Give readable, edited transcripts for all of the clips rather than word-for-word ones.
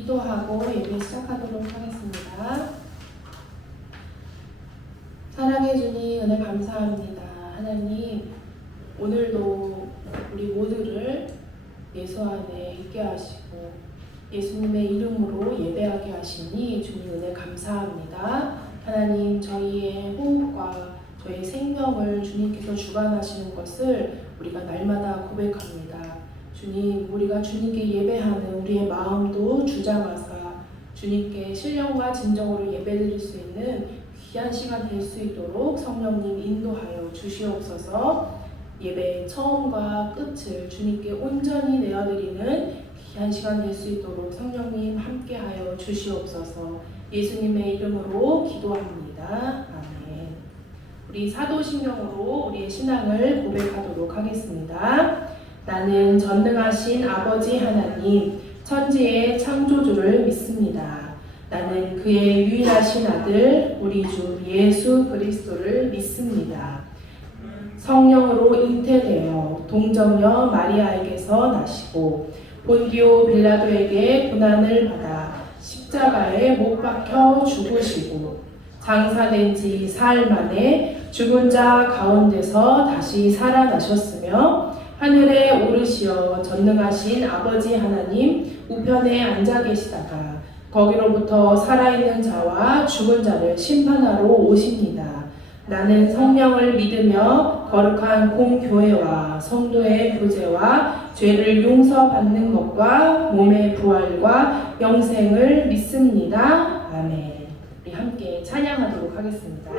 기도하고 예배 시작하도록 하겠습니다. 사랑해 주님, 은혜 감사합니다. 하나님, 오늘도 우리 모두를 예수 안에 있게 하시고 예수님의 이름으로 예배하게 하시니 주님 은혜 감사합니다. 하나님, 저희의 호흡과 저희 생명을 주님께서 주관하시는 것을 우리가 날마다 고백합니다. 주님, 우리가 주님께 예배하는 우리의 마음도 주장하사 주님께 신령과 진정으로 예배드릴 수 있는 귀한 시간 될 수 있도록 성령님 인도하여 주시옵소서. 예배의 처음과 끝을 주님께 온전히 내어드리는 귀한 시간 될 수 있도록 성령님 함께하여 주시옵소서. 예수님의 이름으로 기도합니다. 아멘. 우리 사도신경으로 우리의 신앙을 고백하도록 하겠습니다. 나는 전능하신 아버지 하나님, 천지의 창조주를 믿습니다. 나는 그의 유일하신 아들, 우리 주 예수 그리스도를 믿습니다. 성령으로 잉태되어 동정녀 마리아에게서 나시고 본디오 빌라도에게 고난을 받아 십자가에 못 박혀 죽으시고 장사된 지 사흘 만에 죽은 자 가운데서 다시 살아나셨으며 하늘에 오르시어 전능하신 아버지 하나님 우편에 앉아 계시다가 거기로부터 살아있는 자와 죽은 자를 심판하러 오십니다. 나는 성령을 믿으며 거룩한 공교회와 성도의 교제와 죄를 용서받는 것과 몸의 부활과 영생을 믿습니다. 아멘. 우리 함께 찬양하도록 하겠습니다.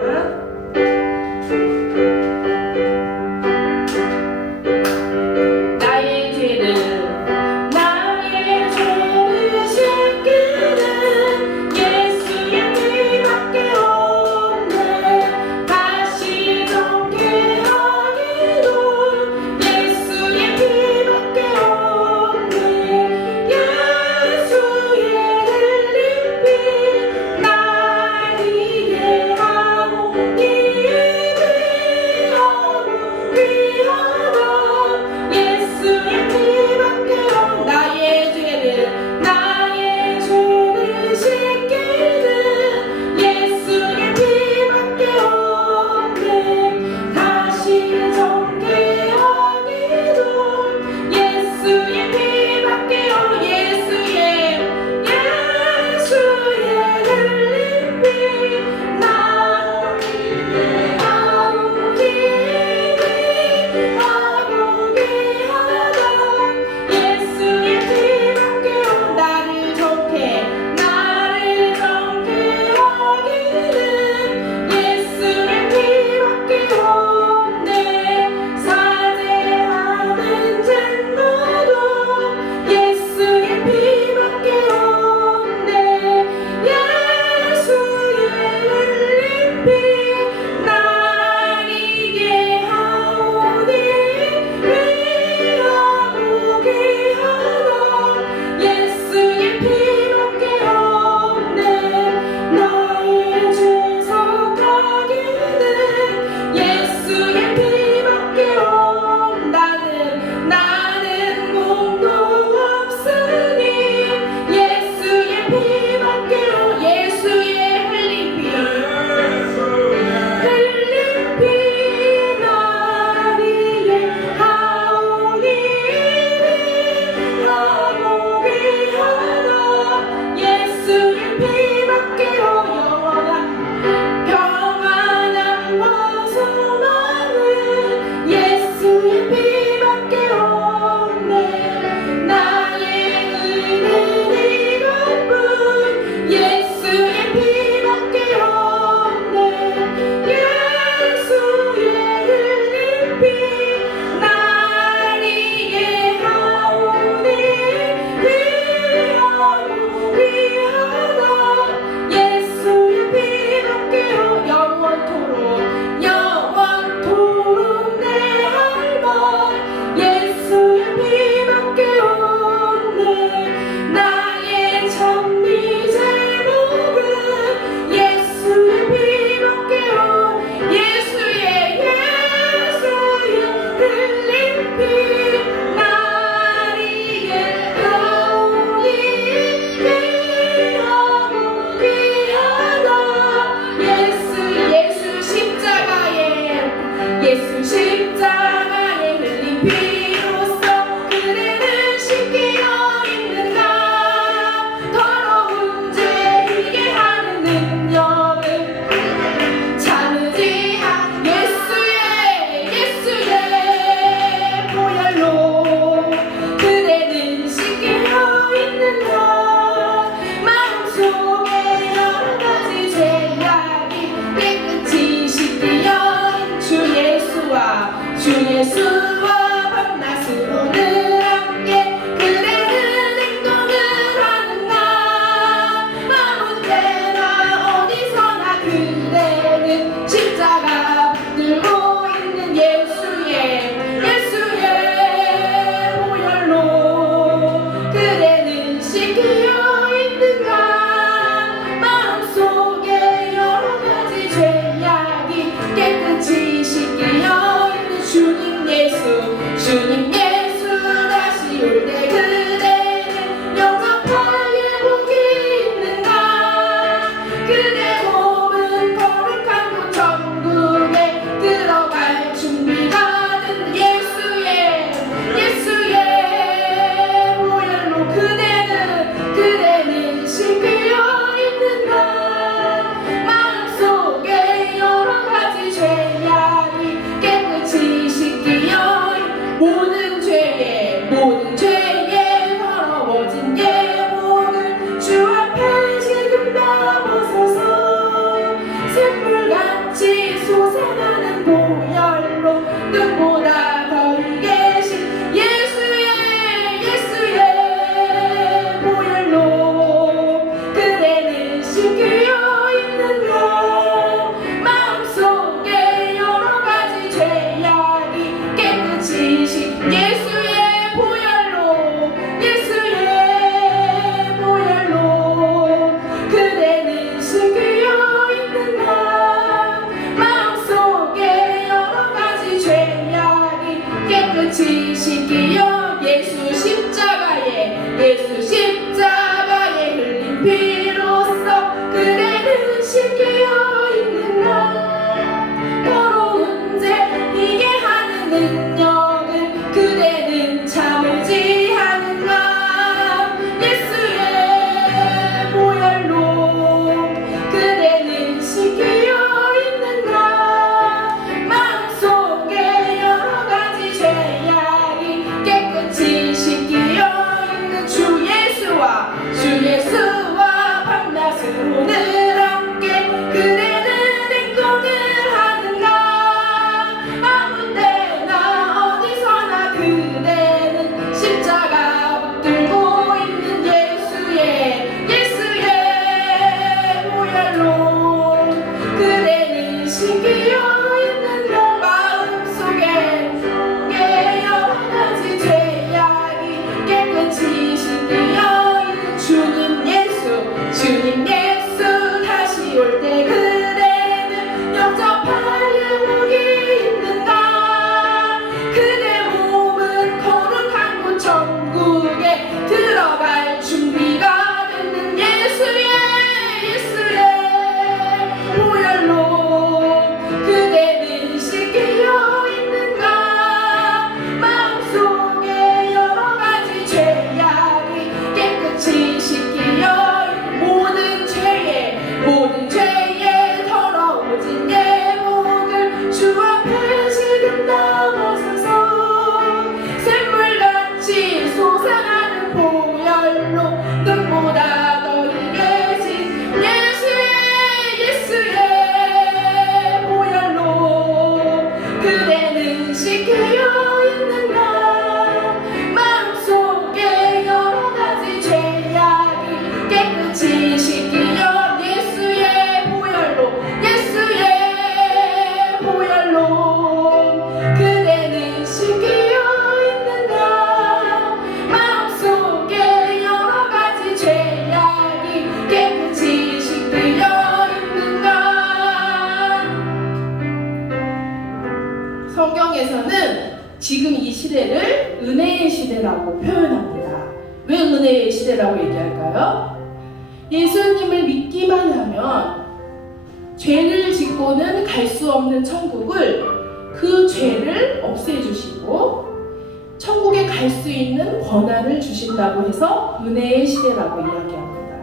지금 이 시대를 은혜의 시대라고 표현합니다. 왜 은혜의 시대라고 얘기할까요? 예수님을 믿기만 하면 죄를 짓고는 갈 수 없는 천국을 그 죄를 없애주시고 천국에 갈 수 있는 권한을 주신다고 해서 은혜의 시대라고 이야기합니다.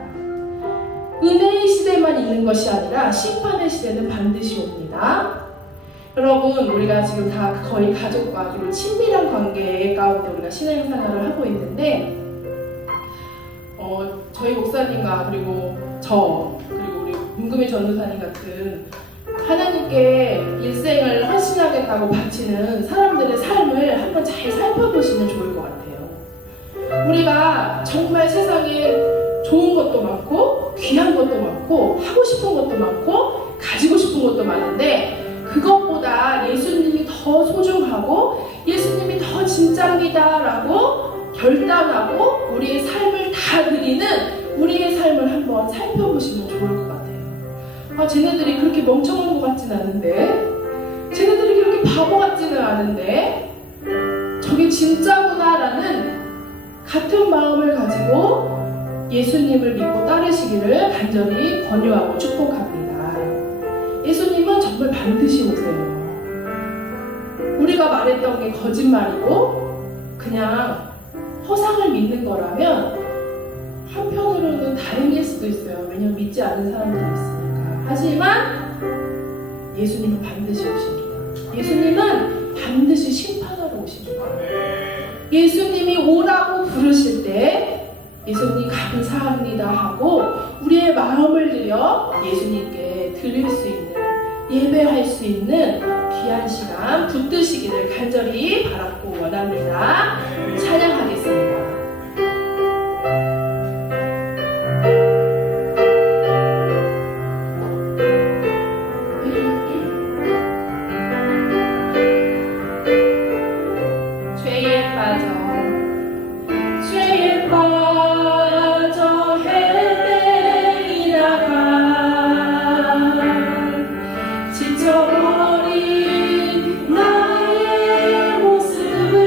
은혜의 시대만 있는 것이 아니라 심판의 시대는 반드시 옵니다. 여러분, 우리가 지금 다 거의 가족과 그리고 친밀한 관계 가운데 우리가 신앙생활을 하고 있는데 저희 목사님과 그리고 그리고 우리 문금희 전도사님 같은 하나님께 일생을 헌신하겠다고 바치는 사람들의 삶을 한번 잘 살펴보시면 좋을 것 같아요. 우리가 정말 세상에 좋은 것도 많고 귀한 것도 많고 하고 싶은 것도 많고 가지고 싶은 것도 많은데 그것보다 예수님이 더 소중하고 예수님이 더 진짜입니다라고 결단하고 우리의 삶을 다 드리는 우리의 삶을 한번 살펴보시면 좋을 것 같아요. 쟤네들이 그렇게 멍청한 것 같진 않은데, 쟤네들이 그렇게 바보 같지는 않은데 저게 진짜구나라는 같은 마음을 가지고 예수님을 믿고 따르시기를 간절히 권유하고 축복합니다. 예수님은 정말 반드시 오세요. 우리가 말했던 게 거짓말이고 그냥 허상을 믿는 거라면 한편으로는 다행일 수도 있어요. 왜냐면 믿지 않는 사람들이 있으니까. 하지만 예수님은 반드시 오십니다. 예수님은 반드시 심판하러 오십니다. 예수님이 오라고 부르실 때 예수님 감사합니다 하고 우리의 마음을 들여 예수님께 드릴 수 있는, 예배할 수 있는 귀한 시간 붙드시기를 간절히 바라고 원합니다. 찬양하겠습니다. 지쳐버린 나의 모습을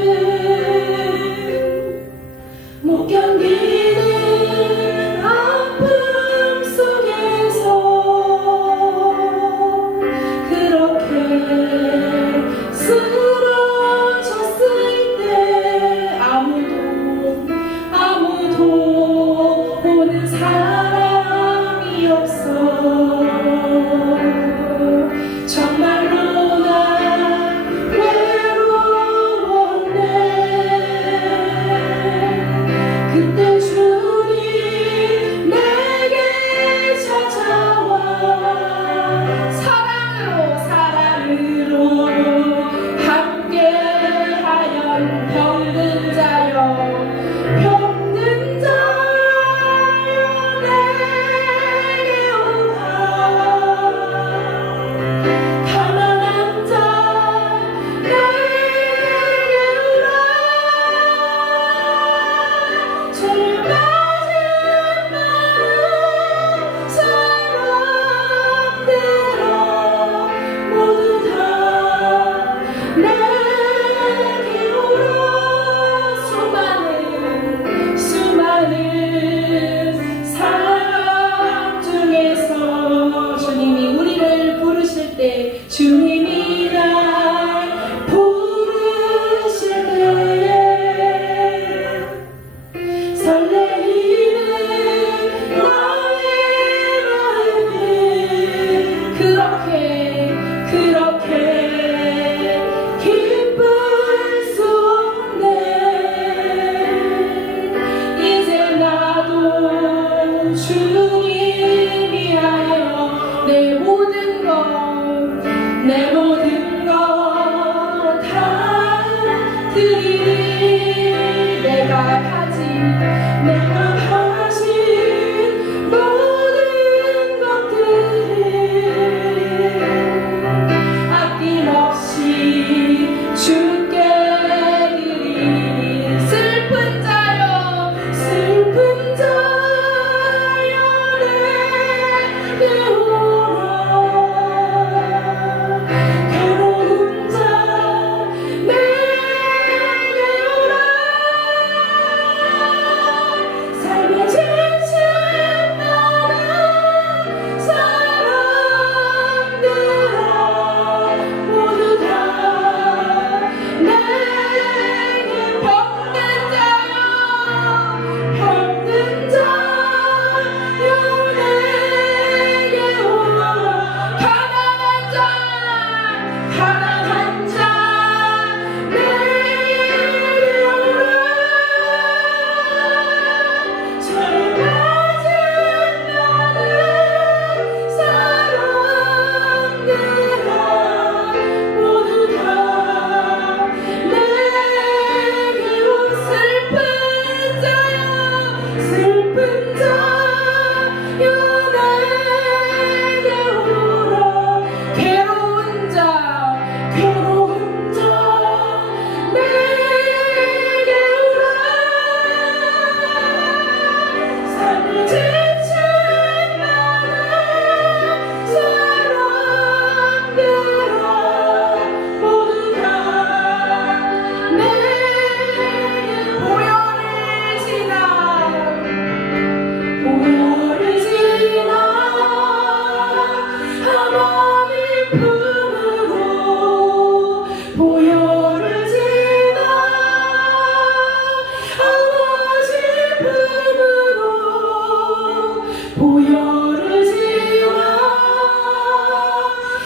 보혈을 지나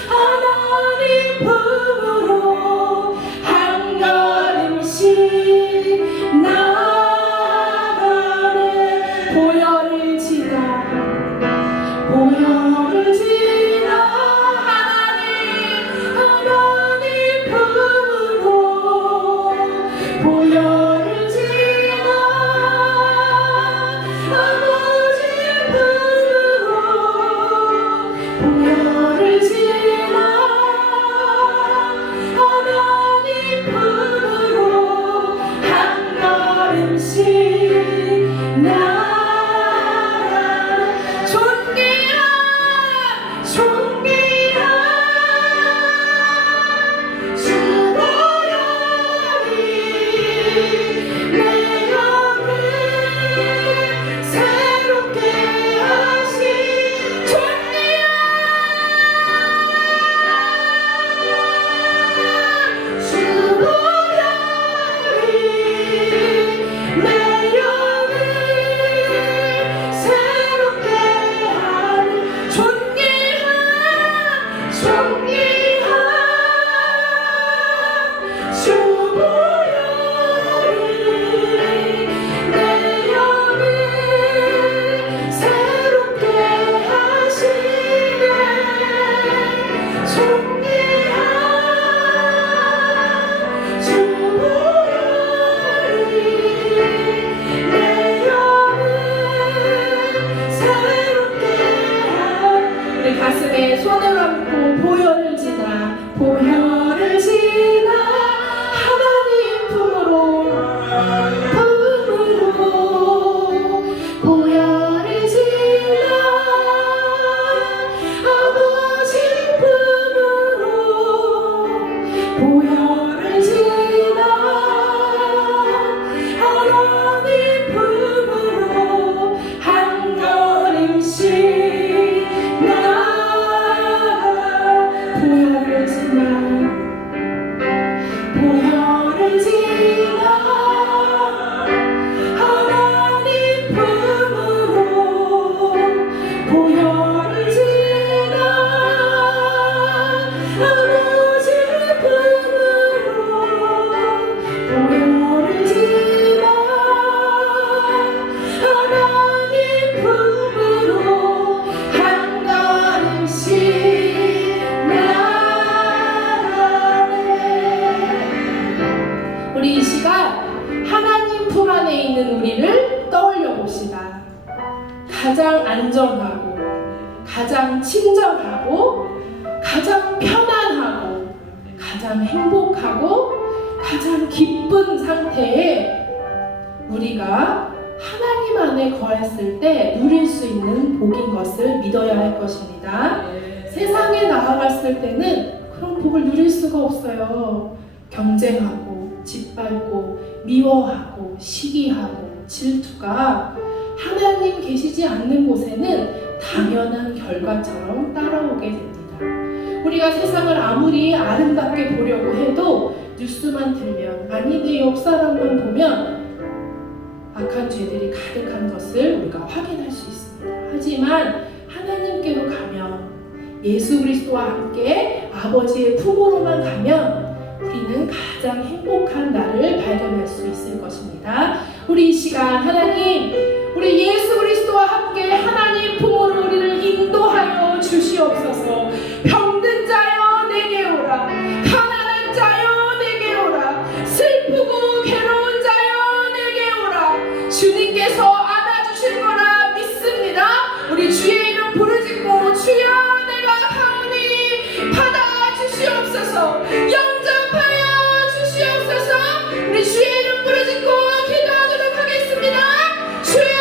하나님 품으로 한 걸음씩 나아가네. 보혈을 지나 보혈을 지나 하나님 품으로 보혈을 지나 아버지 품으로 보혈을 지나 하나님 품으로 한 걸음씩 나아가네. 존귀한 주 보혈이 내 영을 새롭게 하시. 존귀한 주 보혈이 내 영을 새롭게 하는. 존귀한 주 보혈이 내 영을 새롭게 하시네. 존귀한 주 보혈이 내 영을 새롭게 하네. 우리 가슴에 손을 얹고 보혈을 지나 보혈을 지나 하나님 품으로 보혈을 지나 아버지 품으로 보혈을 지나 하나님 품으로 한 걸음씩 보혈을 지나 보혈을 지나 하나님 품으로 보혈을 지나 아버지 품으로 보혈을 지나 하나님 품으로 한 걸음씩 우리 이 시간 하나님 품 안에 있는 우리를 떠올려 봅시다. 가장 안전하고 가장 친절하고 가장 편안하고 가장 행복하고 가장 기쁜 상태에 우리가 하나님 안에 거했을 때 누릴 수 있는 복인 것을 믿어야 할 것입니다. 세상에 나아갔을 때는 그런 복을 누릴 수가 없어요. 경쟁하고 짓밟고 미워하고 시기하고 질투가 하나님 계시지 않는 곳에는 당연한 결과처럼 따라오게 됩니다. 우리가 세상을 아무리 아름답게 보려고 해도 뉴스만 들면 아니 내 옆 사람만 보면 악한 죄들이 가득한 것을 우리가 확인할 수 있습니다. 하지만 하나님께로 가면 예수 그리스도와 함께 아버지의 품으로만 가면 우리는 가장 행복한 나를 발견할 수 있을 것입니다. 우리 이 시간 하나님, 우리 예수 그리스도와 함께 하나님 품으로 우리를 인도하여 주시옵소서. 병든 자여 내게 오라, 가난한 자여 내게 오라, 슬프고 괴로운 자여 내게 오라. 주님께서 안아주실 거라 믿습니다. 우리 주의 이름 부르짖고 주여 내가 가오니 받아주시옵소서, 영접하여 주시옵소서. 우리 주의 이름 부르짖고 기도하도록 하겠습니다. 주여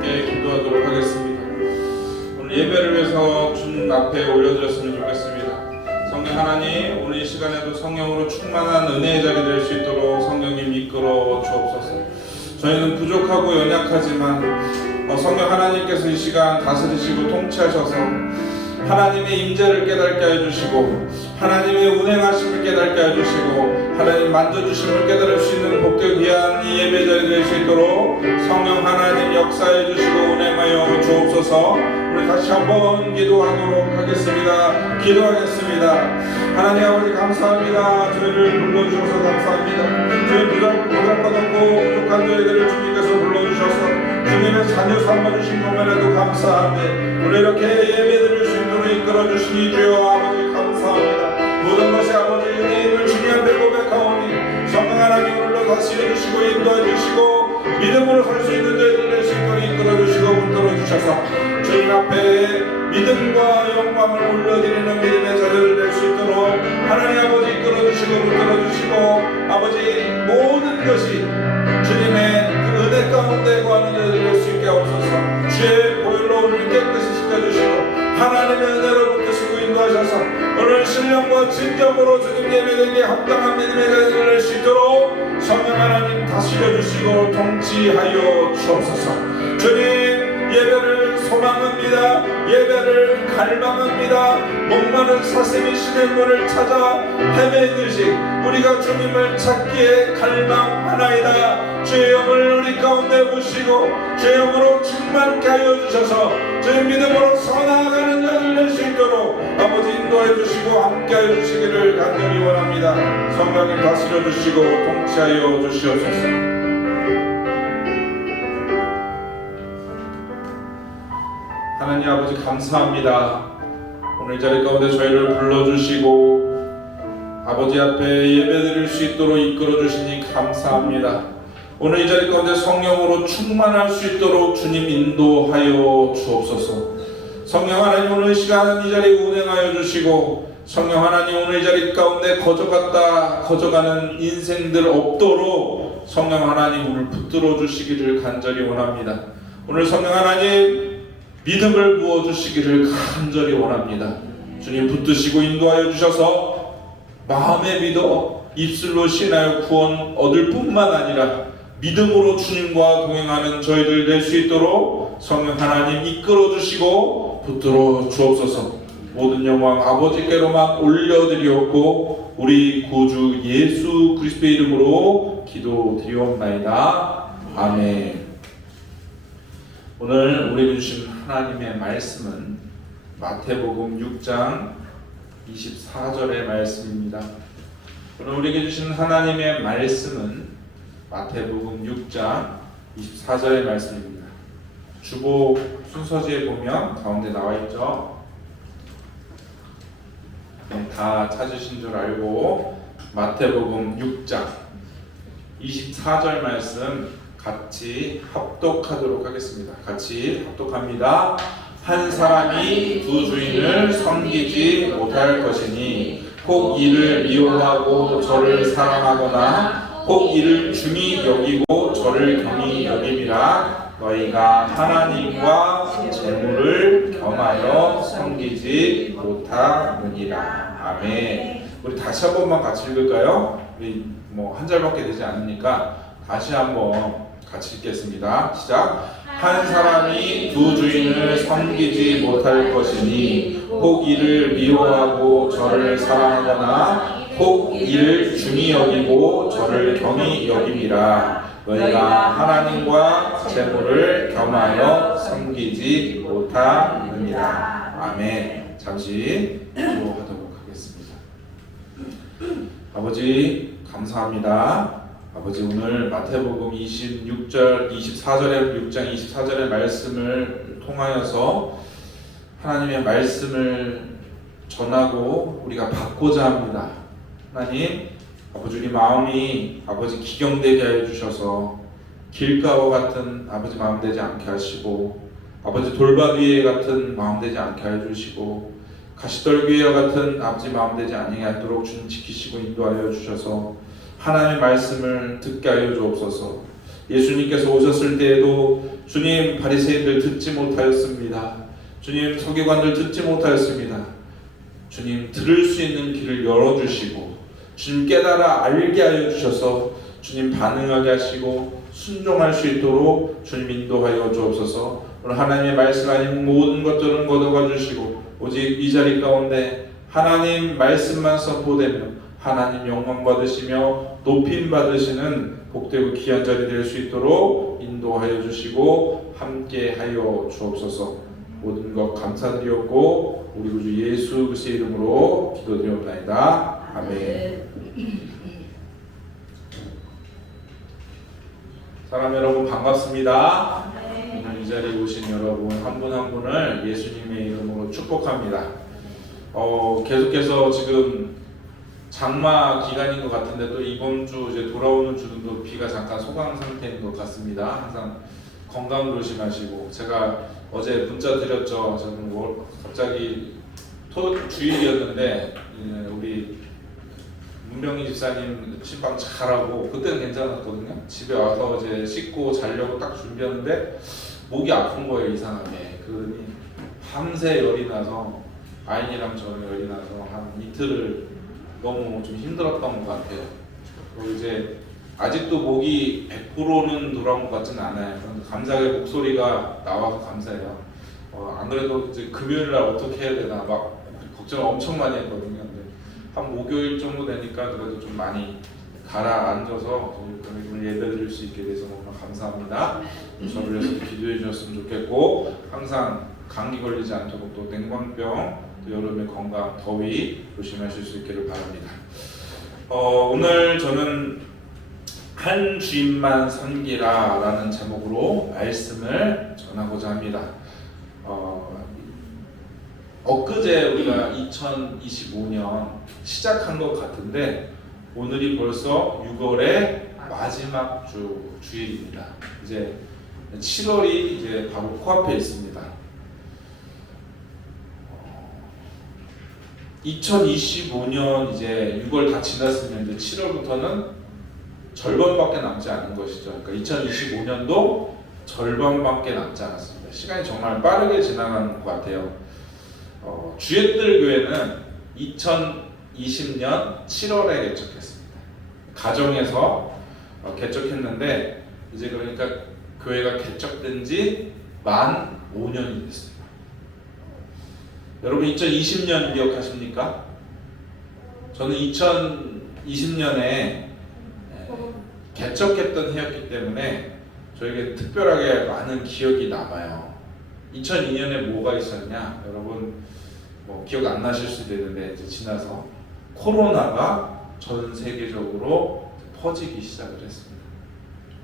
함께 기도하도록 하겠습니다. 오늘 예배를 위해서 주님 앞에 올려드렸으면 좋겠습니다. 성령 하나님, 오늘 이 시간에도 성령으로 충만한 은혜의 자리 될 수 있도록 성령님 이끌어 주옵소서. 저희는 부족하고 연약하지만 성령 하나님께서 이 시간 다스리시고 통치하셔서 하나님의 임재를 깨닫게 해주시고 하나님의 운행하심을 깨닫게 해주시고 하나님 만져주심을 깨달을 수 있는 복되고 귀한 이 예배 자리 될 수 있도록 성령 하나님 역사해 주시고 운행하여 주옵소서. 우리 다시 한번 기도하도록 하겠습니다. 기도하겠습니다. 하나님 아버지 감사합니다. 저희를 불러주셔서 감사합니다. 저희 보잘것없고 부족한 저희들을 주님께서 불러주셔서 주님의 자녀 삼아주신 것만해도 감사한데 오늘 이렇게 예배드릴 수 있도록 이끌어주시니 주여 아버지 감사합니다. 모든 것이 아버지 은혜임을 주님 앞에 고백하오니 성령 하나님 오늘도 다스려주시고 인도해주시고 믿음으로 설 수 있는 저희들 될 수 있도록 이끌어주시고 붙들어주셔서 주님 앞에 믿음과 영광을 올려드리는 믿음의 자리를 낼 수 있도록 하나님 아버지 이끌어주시고 붙들어주시고 아버지 모든 것이 주님의 그 은혜 가운데 거하는 자들 될 수 있게 하옵소서. 주의 보혈로 오늘 깨끗이 씻겨주시고 하나님의 은혜로 붙드시고 인도하셔서 오늘 신령과 진정으로 주님 예배에게 합당한 믿음의 자리를 낼 수 있도록 성령 하나님 다스려주시고 통치하여 주옵소서. 주님 예배를 소망합니다. 예배를 갈망합니다. 목마른 사슴이 신의 문을 찾아 헤매듯이 우리가 주님을 찾기에 갈망하나이다. 주의 영을 우리 가운데 부시고 주의 영으로 충만케 하여 주셔서 주의 믿음으로 서나아가는 자를 낼 수 있도록 아버지 인도하여 주시고 함께 하여 주시기를 간절히 원합니다. 성령님 다스려 주시고 통치하여 주시옵소서. 하나님 아버지 감사합니다. 오늘 이 자리 가운데 저희를 불러주시고 아버지 앞에 예배드릴 수 있도록 이끌어주시니 감사합니다. 오늘 이 자리 가운데 성령으로 충만할 수 있도록 주님 인도하여 주옵소서. 성령 하나님 오늘 시간 이 자리 운행하여 주시고 성령 하나님 오늘 이 자리 가운데 거저가는 인생들 없도록 성령 하나님 오늘 붙들어 주시기를 간절히 원합니다. 오늘 성령 하나님 믿음을 부어주시기를 간절히 원합니다. 주님 붙드시고 인도하여 주셔서 마음에 믿어 입술로 신하여 구원 얻을 뿐만 아니라 믿음으로 주님과 동행하는 저희들 될 수 있도록 성령 하나님 이끌어 주시고 붙들어 주옵소서. 모든 영광 아버지께로만 올려드리옵고 우리 구주 예수 그리스도의 이름으로 기도드리옵나이다. 아멘. 오늘 우리에게 주신 하나님의 말씀은 마태복음 6장 24절의 말씀입니다. 오늘 우리에게 주신 하나님의 말씀은 마태복음 6장 24절의 말씀입니다. 주보 순서지에 보면 가운데 나와 있죠. 다 찾으신 줄 알고 마태복음 6장 24절 말씀 같이 합독하도록 하겠습니다. 같이 합독합니다. 한 사람이 두 주인을 섬기지 못할 것이니 혹 이를 미워하고 저를 사랑하거나 혹 이를 중히 여기고 저를 경히 여김이라. 너희가 하나님과 재물을 겸하여 섬기지 못하느니라. 아멘. 우리 다시 한 번만 같이 읽을까요? 우리 한 절밖에 되지 않으니까 다시 한번 같이 읽겠습니다. 시작. 한 사람이 두 주인을 섬기지 못할 것이니 혹 이를 미워하고 저를 사랑하거나 혹 이를 중히 여기고 저를 경히 여김이라. 너희가 하나님과 재물을 겸하여 섬기지 못하느니라. 아멘. 잠시 기도하도록 하겠습니다. 아버지 감사합니다. 아버지 오늘 마태복음 26장 24절의 말씀을 통하여서 하나님의 말씀을 전하고 우리가 받고자 합니다. 하나님 아버지 우리 마음이 아버지 기경되게 하여 주셔서 길가와 같은 아버지 마음 되지 않게 하시고 아버지 돌바위에 같은 마음 되지 않게 하여 주시고 가시떨기와 같은 아버지 마음 되지 아니하도록 주님 지키시고 인도하여 주셔서 하나님의 말씀을 듣게 하여 주옵소서. 예수님께서 오셨을 때에도 주님 바리새인들 듣지 못하였습니다. 주님 서기관들 듣지 못하였습니다. 주님 들을 수 있는 길을 열어주시고 주님 깨달아 알게 하여 주셔서 주님 반응하게 하시고 순종할 수 있도록 주님 인도하여 주옵소서. 오늘 하나님의 말씀 아닌 모든 것들은 걷어가 주시고 오직 이 자리 가운데 하나님 말씀만 선포되며 하나님 영광 받으시며 높임 받으시는 복되고 귀한 자리 될 수 있도록 인도하여 주시고 함께 하여 주옵소서. 모든 것 감사드렸고 우리 구주 예수 그리스도의 이름으로 기도드리옵나이다. 아멘. 사람 여러분 반갑습니다. 오늘 이 자리에 오신 여러분 한 분 한 분을 예수님의 이름으로 축복합니다. 계속해서 지금 장마 기간인 것 같은데도 이번 주 이제 돌아오는 주는 또 비가 잠깐 소강 상태인 것 같습니다. 항상 건강 조심하시고 제가 어제 문자 드렸죠. 저는 갑자기 주일이었는데 우리 문병희 집사님 신방 잘하고 그때는 괜찮았거든요. 집에 와서 이제 씻고 자려고 딱 준비하는데 목이 아픈 거예요. 이상하게. 그러더니 밤새 열이 나서 아인이랑 저는 열이 나서 한 이틀을 너무 좀 힘들었던 것 같아요. 그리고 이제 아직도 목이 100%는 돌아온 것 같지는 않아요. 그런데 감사하게 목소리가 나와서 감사해요. 안 그래도 이제 금요일 날 어떻게 해야 되나 막 걱정을 엄청 많이 했거든요. 근데 한 목요일 정도 되니까 그래도 좀 많이 가라앉아서 오늘 예배드릴 수 있게 돼서 너무 감사합니다. 저를 위해서 기도해 주셨으면 좋겠고 항상 감기 걸리지 않도록 또 냉방병 또 여름의 건강, 더위 조심하실 수 있기를 바랍니다. 오늘 저는 한 주인만 섬기라 라는 제목으로 말씀을 전하고자 합니다. 엊그제 우리가 2025년 시작한 것 같은데 오늘이 벌써 6월의 마지막 주일입니다. 이제 7월이 이제 바로 코앞에 있습니다. 2025년 이제 6월 다 지났으면 이제 7월부터는 절반밖에 남지 않은 것이죠. 그러니까 2025년도 절반밖에 남지 않았습니다. 시간이 정말 빠르게 지나가는 것 같아요. 주의들 교회는 2020년 7월에 개척했습니다. 가정에서 개척했는데 이제 그러니까 교회가 개척된 지 만 5년이 됐습니다. 여러분 2020년 기억하십니까? 저는 2020년에 개척했던 해였기 때문에 저에게 특별하게 많은 기억이 남아요. 2002년에 뭐가 있었냐? 여러분 기억 안 나실 수도 있는데 이제 지나서 코로나가 전 세계적으로 퍼지기 시작을 했습니다.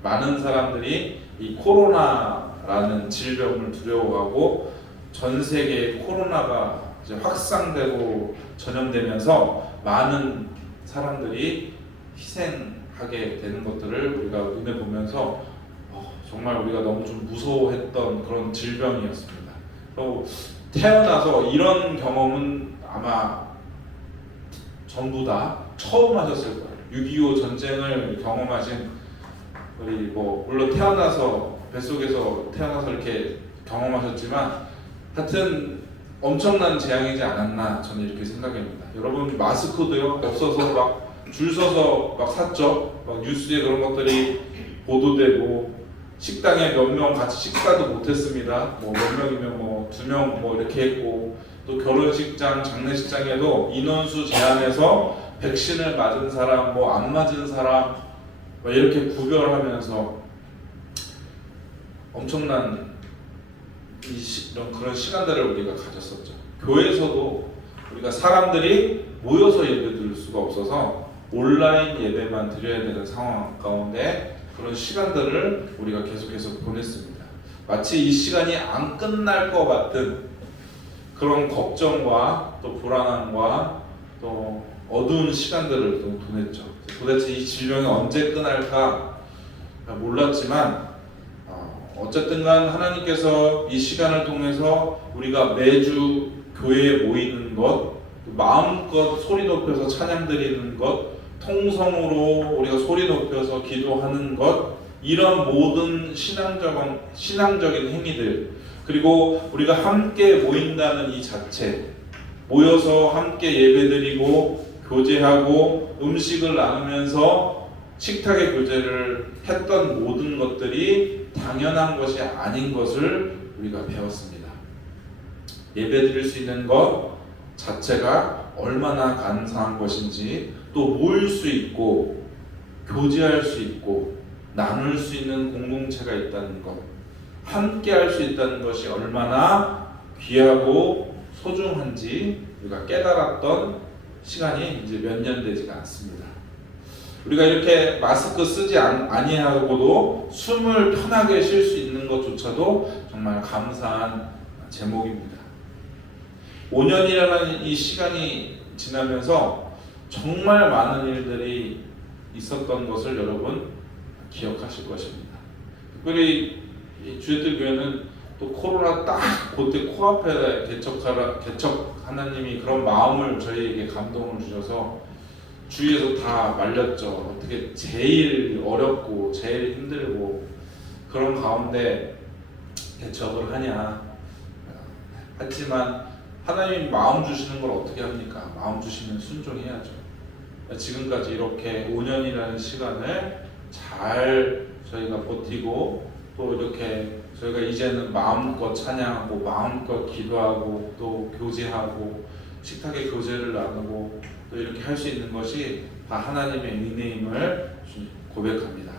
많은 사람들이 이 코로나라는 질병을 두려워하고 전 세계에 코로나가 이제 확산되고 전염되면서 많은 사람들이 희생하게 되는 것들을 우리가 눈에 보면서 정말 우리가 너무 좀 무서워했던 그런 질병이었습니다. 또 태어나서 이런 경험은 아마 전부 다 처음 하셨을 거예요. 6.25 전쟁을 경험하신 우리 물론 태어나서 뱃속에서 태어나서 이렇게 경험하셨지만 하여튼 엄청난 재앙이지 않았나 저는 이렇게 생각합니다. 여러분 마스크도요 없어서 막 줄 서서 막 샀죠. 막 뉴스에 그런 것들이 보도되고 식당에 몇 명 같이 식사도 못했습니다. 몇 명이면 2명 이렇게 했고 또 결혼식장, 장례식장에도 인원수 제한해서 백신을 맞은 사람, 안 맞은 사람 이렇게 구별하면서 엄청난 이런 그런 시간들을 우리가 가졌었죠. 교회에서도 우리가 사람들이 모여서 예배드릴 수가 없어서 온라인 예배만 드려야 되는 상황 가운데 그런 시간들을 우리가 계속해서 보냈습니다. 마치 이 시간이 안 끝날 것 같은 그런 걱정과 또 불안함과 또 어두운 시간들을 또 보냈죠. 도대체 이 질병이 언제 끝날까 몰랐지만 어쨌든 간 하나님께서 이 시간을 통해서 우리가 매주 교회에 모이는 것, 마음껏 소리 높여서 찬양 드리는 것, 통성으로 우리가 소리 높여서 기도하는 것, 이런 모든 신앙적인 행위들, 그리고 우리가 함께 모인다는 이 자체, 모여서 함께 예배드리고 교제하고 음식을 나누면서 식탁의 교제를 했던 모든 것들이 당연한 것이 아닌 것을 우리가 배웠습니다. 예배드릴 수 있는 것 자체가 얼마나 감사한 것인지, 또 모일 수 있고 교제할 수 있고 나눌 수 있는 공동체가 있다는 것, 함께 할 수 있다는 것이 얼마나 귀하고 소중한지 우리가 깨달았던 시간이 이제 몇 년 되지가 않습니다. 우리가 이렇게 마스크 쓰지 아니하고도 숨을 편하게 쉴 수 있는 것조차도 정말 감사한 제목입니다. 5년이라는 이 시간이 지나면서 정말 많은 일들이 있었던 것을 여러분 기억하실 것입니다. 특별히 주의들 교회는 또 코로나 딱 그때 코앞에 개척 하나님이 그런 마음을 저희에게 감동을 주셔서 주위에서 다 말렸죠. 어떻게 제일 어렵고 제일 힘들고 그런 가운데 개척을 하냐. 하지만 하나님이 마음 주시는 걸 어떻게 합니까? 마음 주시면 순종해야죠. 지금까지 이렇게 5년이라는 시간을 잘 저희가 버티고, 또 이렇게 저희가 이제는 마음껏 찬양하고 마음껏 기도하고 또 교제하고 식탁의 교제를 나누고 또 이렇게 할 수 있는 것이 다 하나님의 은혜임을 고백합니다.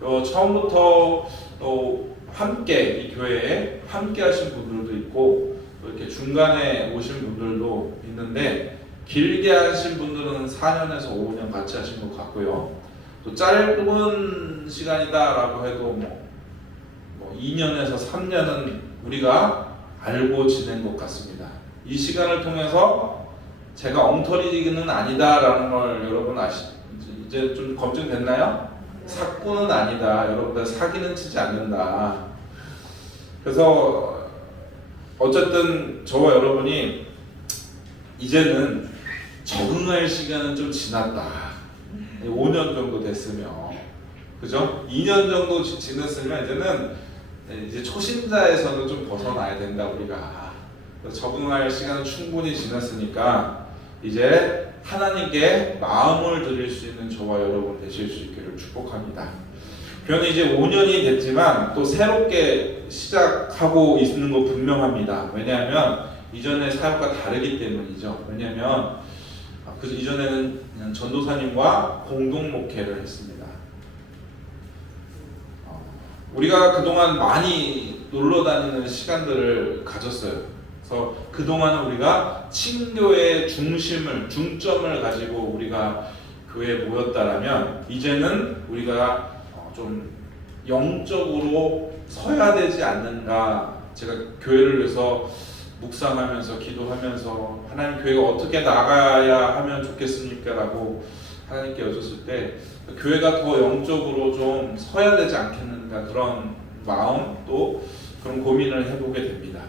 처음부터 또 함께 이 교회에 함께 하신 분들도 있고, 또 이렇게 중간에 오신 분들도 있는데, 길게 하신 분들은 4년에서 5년 같이 하신 것 같고요. 또 짧은 시간이다라고 해도 뭐 2년에서 3년은 우리가 알고 지낸 것 같습니다. 이 시간을 통해서 제가 엉터리는 아니다라는 걸 여러분 이제 좀 검증됐나요? 사꾸는 아니다. 여러분들 사기는 치지 않는다. 그래서 어쨌든 저와 여러분이 이제는 적응할 시간은 좀 지났다. 5년 정도 됐으면, 그죠? 2년 정도 지났으면 이제 초신자에서는 좀 벗어나야 된다. 우리가 적응할 시간은 충분히 지났으니까 이제 하나님께 마음을 드릴 수 있는 저와 여러분 되실 수 있기를 축복합니다. 교회는 이제 5년이 됐지만 또 새롭게 시작하고 있는 거 분명합니다. 왜냐하면 이전의 사역과 다르기 때문이죠. 왜냐하면 그 이전에는 그냥 전도사님과 공동 목회를 했습니다. 우리가 그동안 많이 놀러 다니는 시간들을 가졌어요. 그래서 그동안 우리가 친교의 중점을 가지고 우리가 교회에 모였다라면, 이제는 우리가 좀 영적으로 서야 되지 않는가. 제가 교회를 위해서 묵상하면서 기도하면서 하나님 교회가 어떻게 나가야 하면 좋겠습니까? 라고 하나님께 여쭸을 때 교회가 더 영적으로 좀 서야 되지 않겠는가, 그런 마음 또 그런 고민을 해보게 됩니다.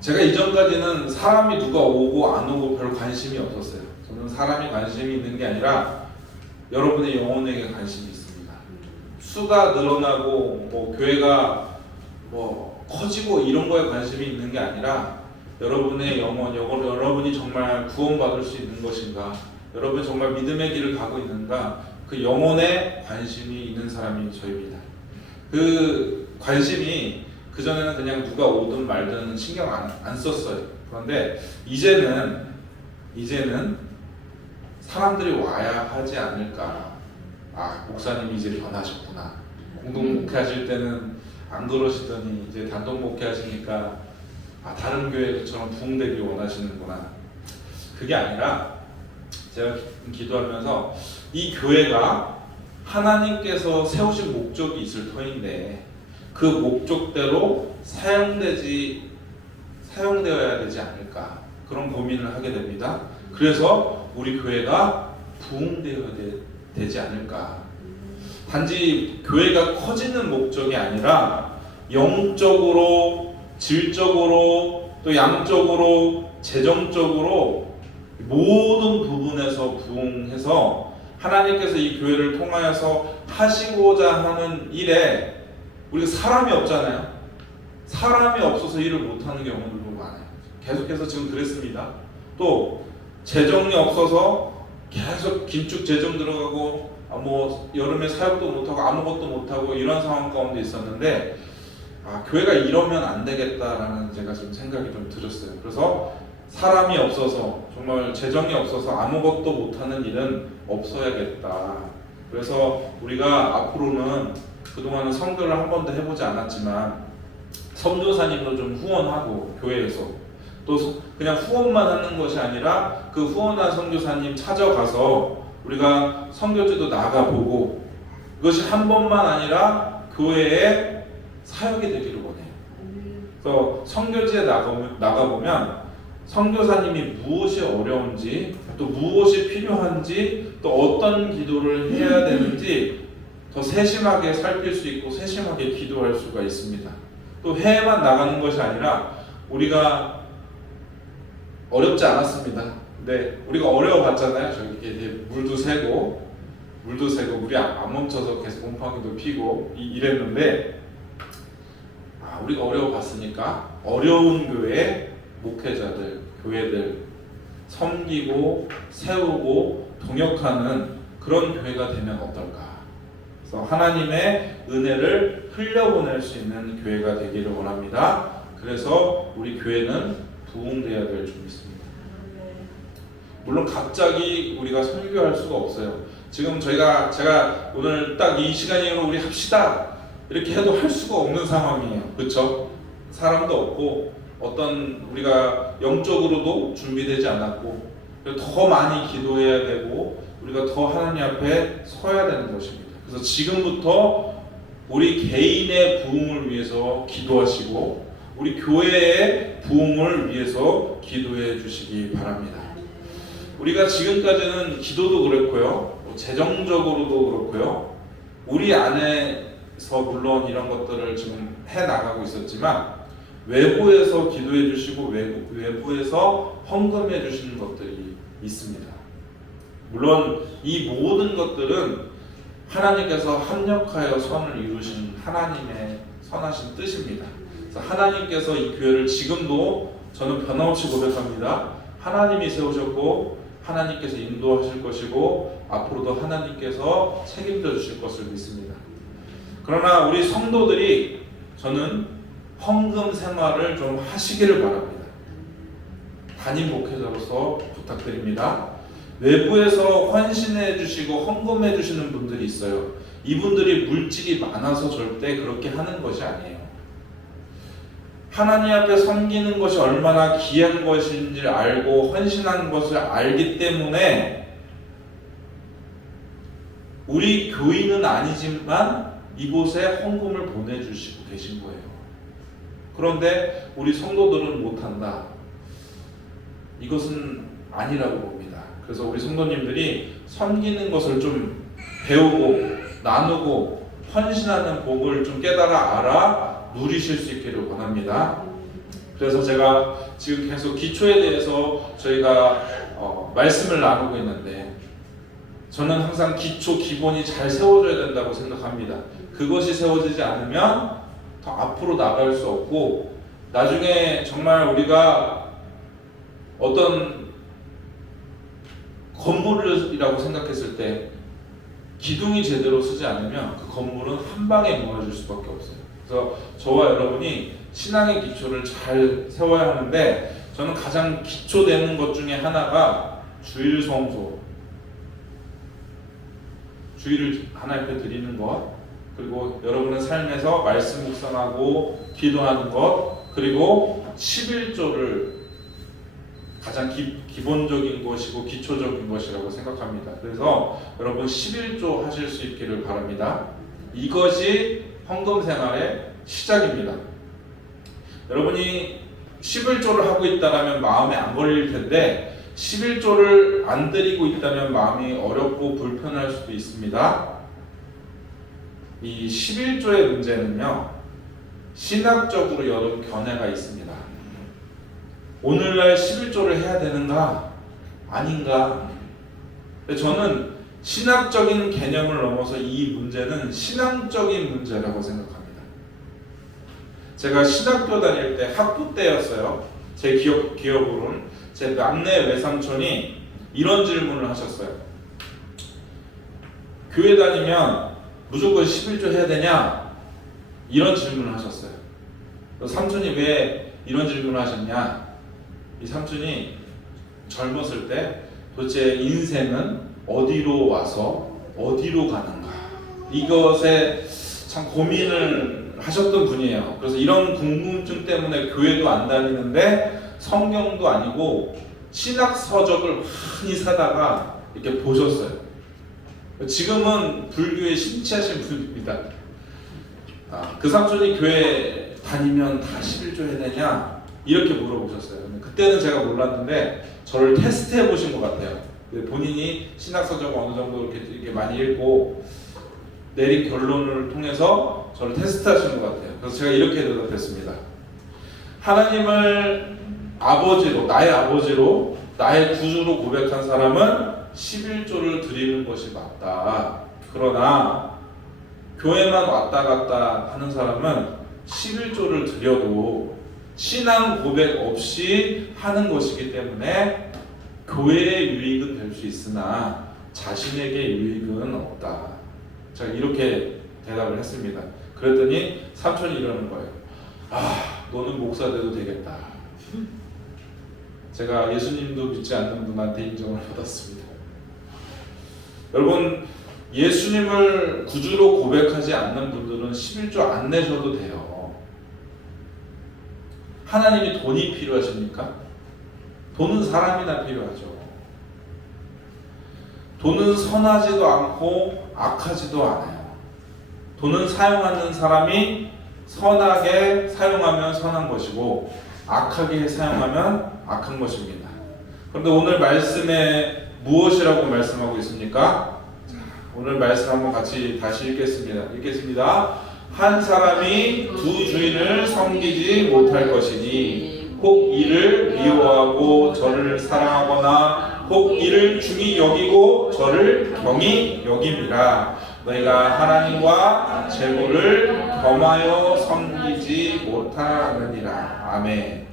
제가 이전까지는 사람이 누가 오고 안 오고 별 관심이 없었어요. 저는 사람이 관심이 있는 게 아니라 여러분의 영혼에게 관심이 있습니다. 수가 늘어나고 뭐 교회가 뭐 커지고 이런 거에 관심이 있는 게 아니라 여러분의 영혼, 여러분이 정말 구원받을 수 있는 것인가, 여러분이 정말 믿음의 길을 가고 있는가, 그 영혼에 관심이 있는 사람이 저입니다. 그 관심이 그전에는 그냥 누가 오든 말든 신경 안 썼어요. 그런데 이제는 사람들이 와야 하지 않을까. 목사님이 이제 변하셨구나. 공동 목회하실 때는 안 그러시더니 이제 단독 목회하시니까 다른 교회처럼 부흥되길 원하시는구나. 그게 아니라 제가 기도하면서 이 교회가 하나님께서 세우신 목적이 있을 터인데 그 목적대로 사용되어야 되지 않을까, 그런 고민을 하게 됩니다. 그래서 우리 교회가 부흥되어야 되지 않을까. 단지 교회가 커지는 목적이 아니라 영적으로, 질적으로, 또 양적으로, 재정적으로 모든 부분에서 부흥해서 하나님께서 이 교회를 통하여서 하시고자 하는 일에 우리가 사람이 없잖아요. 사람이 없어서 일을 못하는 경우들도 많아요. 계속해서 지금 그랬습니다. 또 재정이 없어서 계속 긴축 재정 들어가고 뭐 여름에 사역도 못하고 아무것도 못하고 이런 상황 가운데 있었는데 교회가 이러면 안 되겠다라는 제가 좀 생각이 좀 들었어요. 그래서 사람이 없어서 정말 재정이 없어서 아무것도 못하는 일은 없어야겠다. 그래서 우리가 앞으로는 그동안은 선교를 한 번도 해보지 않았지만 선교사님도 좀 후원하고 교회에서 또 그냥 후원만 하는 것이 아니라 그 후원한 선교사님 찾아가서 우리가 선교지도 나가보고 그것이 한 번만 아니라 교회에 사역이 되기를 원해요. 그래서 선교지에 나가보면 선교사님이 무엇이 어려운지 또 무엇이 필요한지 또 어떤 기도를 해야 되는지 더 세심하게 살필 수 있고 세심하게 기도할 수가 있습니다. 또 해외만 나가는 것이 아니라 우리가 어렵지 않았습니다. 근데 우리가 어려워봤잖아요. 저기 물도 새고 물이 안 멈춰서 계속 곰팡이도 피고 이랬는데 우리가 어려워봤으니까 어려운 교회 목회자들, 교회들 섬기고 세우고 동역하는 그런 교회가 되면 어떨까? 그래서 하나님의 은혜를 흘려보낼 수 있는 교회가 되기를 원합니다. 그래서 우리 교회는 부흥되어야 될 줄 믿습니다. 물론 갑자기 우리가 설교할 수가 없어요. 지금 제가 오늘 딱 이 시간이로 우리 합시다 이렇게 해도 할 수가 없는 상황이에요. 그렇죠? 사람도 없고 어떤 우리가 영적으로도 준비되지 않았고 더 많이 기도해야 되고 우리가 더 하나님 앞에 서야 되는 것입니다. 그래서 지금부터 우리 개인의 부흥을 위해서 기도하시고 우리 교회의 부흥을 위해서 기도해 주시기 바랍니다. 우리가 지금까지는 기도도 그렇고요, 재정적으로도 그렇고요, 우리 안에서 물론 이런 것들을 지금 해 나가고 있었지만 외부에서 기도해 주시고 외부에서 헌금해 주시는 것들이 있습니다. 물론 이 모든 것들은 하나님께서 합력하여 선을 이루신 하나님의 선하신 뜻입니다. 그래서 하나님께서 이 교회를 지금도 저는 변함없이 고백합니다. 하나님이 세우셨고 하나님께서 인도하실 것이고 앞으로도 하나님께서 책임져 주실 것을 믿습니다. 그러나 우리 성도들이 저는 헌금 생활을 좀 하시기를 바랍니다. 담임 목회자로서 부탁드립니다. 외부에서 헌신해 주시고 헌금해 주시는 분들이 있어요. 이분들이 물질이 많아서 절대 그렇게 하는 것이 아니에요. 하나님 앞에 섬기는 것이 얼마나 귀한 것인지 알고 헌신하는 것을 알기 때문에 우리 교인은 아니지만 이곳에 헌금을 보내주시고 계신 거예요. 그런데 우리 성도들은 못한다. 이것은 아니라고 봅니다. 그래서 우리 성도님들이 섬기는 것을 좀 배우고 나누고 헌신하는 복을 좀 깨달아 알아 누리실 수 있기를 원합니다. 그래서 제가 지금 계속 기초에 대해서 저희가 말씀을 나누고 있는데 저는 항상 기초 기본이 잘 세워져야 된다고 생각합니다. 그것이 세워지지 않으면 더 앞으로 나갈 수 없고 나중에 정말 우리가 어떤 건물이라고 생각했을 때 기둥이 제대로 서지 않으면 그 건물은 한 방에 무너질 수밖에 없어요. 그래서 저와 여러분이 신앙의 기초를 잘 세워야 하는데 저는 가장 기초되는 것 중에 하나가 주일 성소, 주일을 하나님 앞에 드리는 것, 그리고 여러분의 삶에서 말씀 묵상하고 기도하는 것, 그리고 11조를 가장 기본적인 것이고 기초적인 것이라고 생각합니다. 그래서 여러분 11조 하실 수 있기를 바랍니다. 이것이 헌금 생활의 시작입니다. 여러분이 11조를 하고 있다면 마음에 안 걸릴 텐데 11조를 안 드리고 있다면 마음이 어렵고 불편할 수도 있습니다. 이 11조의 문제는요, 신학적으로 여러 견해가 있습니다. 오늘날 11조를 해야 되는가? 아닌가? 저는 신학적인 개념을 넘어서 이 문제는 신앙적인 문제라고 생각합니다. 제가 신학교 다닐 때 학부 때였어요. 제 기억으로는 제 막내 외삼촌이 이런 질문을 하셨어요. 교회 다니면 무조건 11조 해야 되냐? 이런 질문을 하셨어요. 삼촌이 왜 이런 질문을 하셨냐? 이 삼촌이 젊었을 때 도대체 인생은 어디로 와서 어디로 가는가? 이것에 참 고민을 하셨던 분이에요. 그래서 이런 궁금증 때문에 교회도 안 다니는데 성경도 아니고 신학 서적을 많이 사다가 이렇게 보셨어요. 지금은 불교에 심취하신 분입니다. 그 삼촌이 교회 다니면 다 11조 해야 되냐? 이렇게 물어보셨어요. 그때는 제가 몰랐는데 저를 테스트해 보신 것 같아요. 본인이 신학서적 어느 정도 이렇게 많이 읽고 내린 결론을 통해서 저를 테스트하신 것 같아요. 그래서 제가 이렇게 대답했습니다. 하나님을 아버지로, 나의 아버지로, 나의 구주로 고백한 사람은 11조를 드리는 것이 맞다. 그러나 교회만 왔다 갔다 하는 사람은 11조를 드려도 신앙 고백 없이 하는 것이기 때문에 교회의 유익은 될 수 있으나 자신에게 유익은 없다. 제가 이렇게 대답을 했습니다. 그랬더니 삼촌이 이러는 거예요. 너는 목사 돼도 되겠다. 제가 예수님도 믿지 않는 분한테 인정을 받았습니다. 여러분, 예수님을 구주로 고백하지 않는 분들은 11조 안 내셔도 돼요. 하나님이 돈이 필요하십니까? 돈은 사람이나 필요하죠. 돈은 선하지도 않고 악하지도 않아요. 돈은 사용하는 사람이 선하게 사용하면 선한 것이고 악하게 사용하면 악한 것입니다. 그런데 오늘 말씀에 무엇이라고 말씀하고 있습니까? 오늘 말씀 한번 같이 다시 읽겠습니다. 한 사람이 두 주인을 섬기지 못할 것이니 혹 이를 미워하고 저를 사랑하거나 혹 이를 중히 여기고 저를 경히 여김이라. 너희가 하나님과 재물을 겸하여 섬기지 못하느니라. 아멘.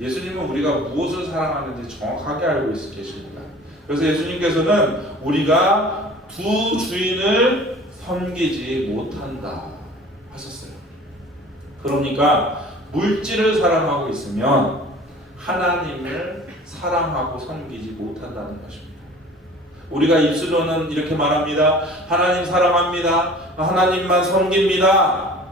예수님은 우리가 무엇을 사랑하는지 정확하게 알고 계십니다. 그래서 예수님께서는 우리가 두 주인을 섬기지 못한다 하셨어요. 그러니까 물질을 사랑하고 있으면 하나님을 사랑하고 섬기지 못한다는 것입니다. 우리가 입술로는 이렇게 말합니다. 하나님 사랑합니다. 하나님만 섬깁니다.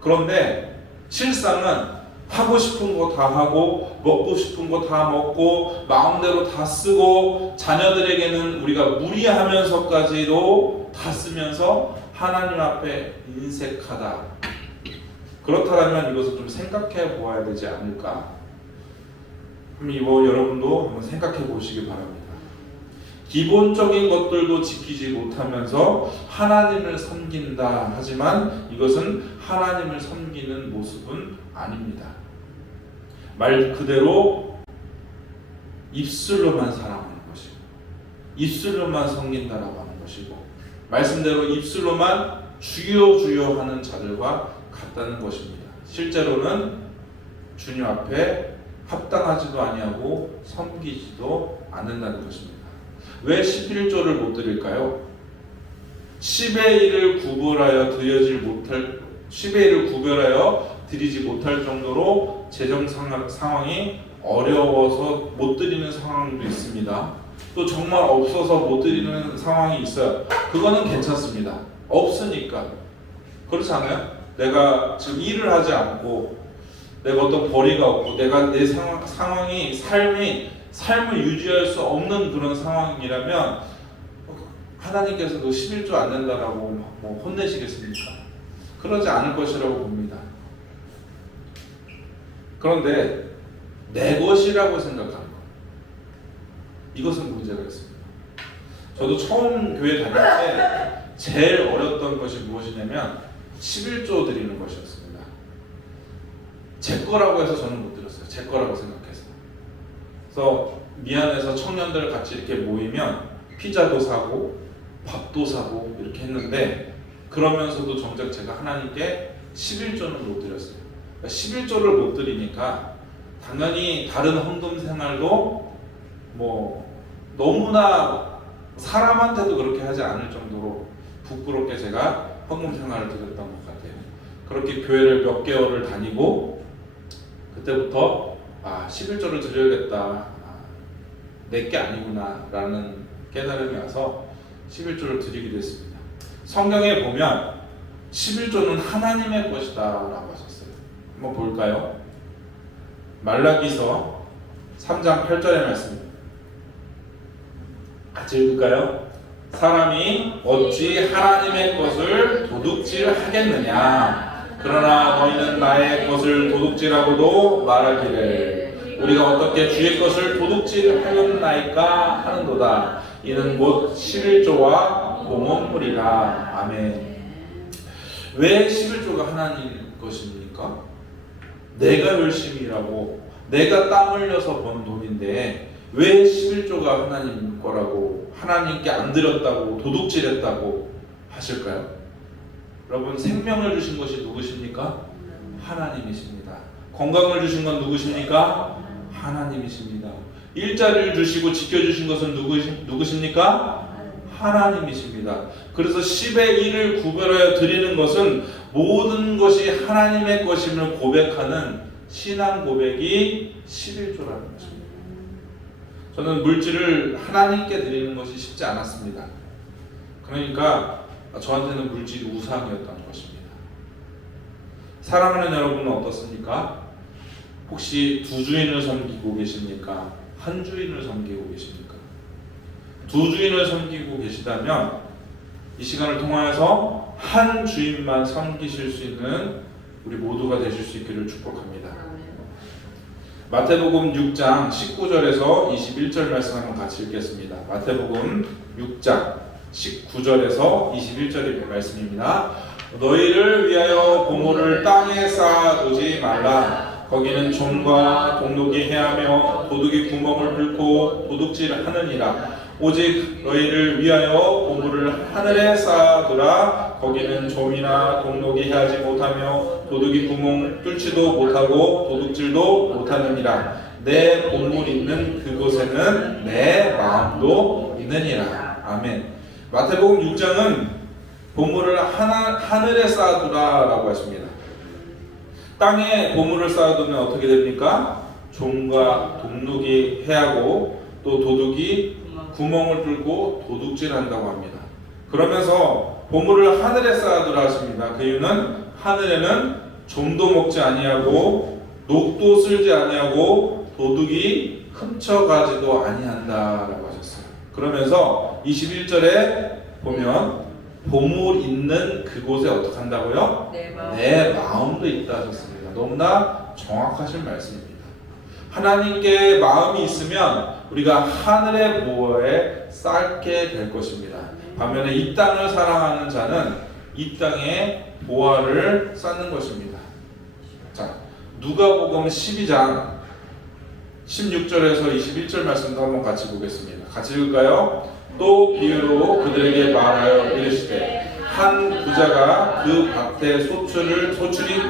그런데 실상은 하고 싶은 거 다 하고 먹고 싶은 거 다 먹고 마음대로 다 쓰고 자녀들에게는 우리가 무리하면서까지도 다 쓰면서 하나님 앞에 인색하다. 그렇다면 이것을 좀 생각해 보아야 되지 않을까. 이거 여러분도 한번 생각해 보시기 바랍니다. 기본적인 것들도 지키지 못하면서 하나님을 섬긴다 하지만 이것은 하나님을 섬기는 모습은 아닙니다. 말 그대로 입술로만 사랑하는 것이고 입술로만 섬긴다라고 하는 것이고 말씀대로 입술로만 주여 주여 하는 자들과 같다는 것입니다. 실제로는 주님 앞에 합당하지도 아니하고 섬기지도 않는다는 것입니다. 왜 11조를 못 드릴까요? 10의 1을 구별하여 드리지 못할 정도로 재정 상황이 어려워서 못 드리는 상황도 있습니다. 또 정말 없어서 못 드리는 상황이 있어요. 그거는 괜찮습니다. 없으니까. 그렇지 않아요? 내가 지금 일을 하지 않고 내가 어떤 벌이가 없고 내가 내 상황이 삶을 유지할 수 없는 그런 상황이라면 하나님께서도 11조 안 낸다라고 혼내시겠습니까? 그러지 않을 것이라고 봅니다. 그런데 내 것이라고 생각하는 것, 이것은 문제가 있습니다. 저도 처음 교회 다닐 때 제일 어려웠던 것이 무엇이냐면 11조 드리는 것이었습니다. 제 거라고 해서 저는 못 드렸어요. 제 거라고 생각해서. 그래서 미안해서 청년들 같이 이렇게 모이면 피자도 사고 밥도 사고 이렇게 했는데 그러면서도 정작 제가 하나님께 11조는 못 드렸어요. 11조를 못 드리니까 당연히 다른 헌금 생활도 뭐 너무나 사람한테도 그렇게 하지 않을 정도로 부끄럽게 제가 헌금 생활을 드렸던 것 같아요. 그렇게 교회를 몇 개월을 다니고 그때부터 11조를 드려야겠다. 내게 아니구나 라는 깨달음이 와서 11조를 드리게 됐습니다. 성경에 보면 11조는 하나님의 것이다 라고 하셨어요. 한번 볼까요? 말라기서 3장 8절의 말씀입니다. 같이 읽을까요? 사람이 어찌 하나님의 것을 도둑질하겠느냐? 그러나 너희는 나의 것을 도둑질하고도 말하기를 우리가 어떻게 주의 것을 도둑질하였나이까 하는도다. 이는 곧 11조와 공헌물이라. 아멘. 왜 11조가 하나님 것입니까? 내가 열심히 일하고 내가 땀 흘려서 번 돈인데 왜 11조가 하나님 거라고, 하나님께 안 드렸다고, 도둑질했다고 하실까요? 여러분, 생명을 주신 것이 누구십니까? 하나님이십니다. 건강을 주신 건 누구십니까? 하나님이십니다. 일자리를 주시고 지켜주신 것은 누구십니까? 하나님이십니다. 그래서 10의 1을 구별하여 드리는 것은 모든 것이 하나님의 것임을 고백하는 신앙 고백이 11조라는 것입니다. 저는 물질을 하나님께 드리는 것이 쉽지 않았습니다. 그러니까 저한테는 물질이 우상이었던 것입니다. 사랑하는 여러분은 어떻습니까? 혹시 두 주인을 섬기고 계십니까? 한 주인을 섬기고 계십니까? 두 주인을 섬기고 계시다면 이 시간을 통하여서 한 주인만 섬기실 수 있는 우리 모두가 되실 수 있기를 축복합니다. 마태복음 6장 19절에서 21절 말씀 한번 같이 읽겠습니다. 마태복음 6장 19절에서 21절의 말씀입니다. 너희를 위하여 보물을 땅에 쌓아두지 말라. 거기는 좀과 동독이 해하며 도둑이 구멍을 뚫고 도둑질하느니라. 오직 너희를 위하여 보물을 하늘에 쌓아두라. 거기는 좀이나 동독이 해하지 못하며 도둑이 구멍 뚫지도 못하고 도둑질도 못하느니라. 내 보물 있는 그곳에는 내 마음도 있느니라. 아멘. 마태복음 6장은 보물을 하늘에 쌓아두라 라고 하십니다. 땅에 보물을 쌓아두면 어떻게 됩니까? 좀과 동독이 해하고 또 도둑이 구멍을 뚫고 도둑질한다고 합니다. 그러면서 보물을 하늘에 쌓아두라 하십니다. 그 이유는 하늘에는 좀도 먹지 아니하고 녹도 쓸지 아니하고 도둑이 훔쳐가지도 아니한다라고 하셨어요. 그러면서 21절에 보면 보물 있는 그곳에 어떻게 한다고요? 내 마음도 있다 하셨습니다. 너무나 정확하신 말씀입니다. 하나님께 마음이 있으면 우리가 하늘의 보호에 쌓게 될 것입니다. 반면에 이 땅을 사랑하는 자는 이 땅에 보화를 쌓는 것입니다. 자, 누가복음 12장 16절에서 21절 말씀도 한번 같이 보겠습니다. 같이 읽을까요? 또 비유로 그들에게 말하여 이르시되 한 부자가 그 밭에 소출이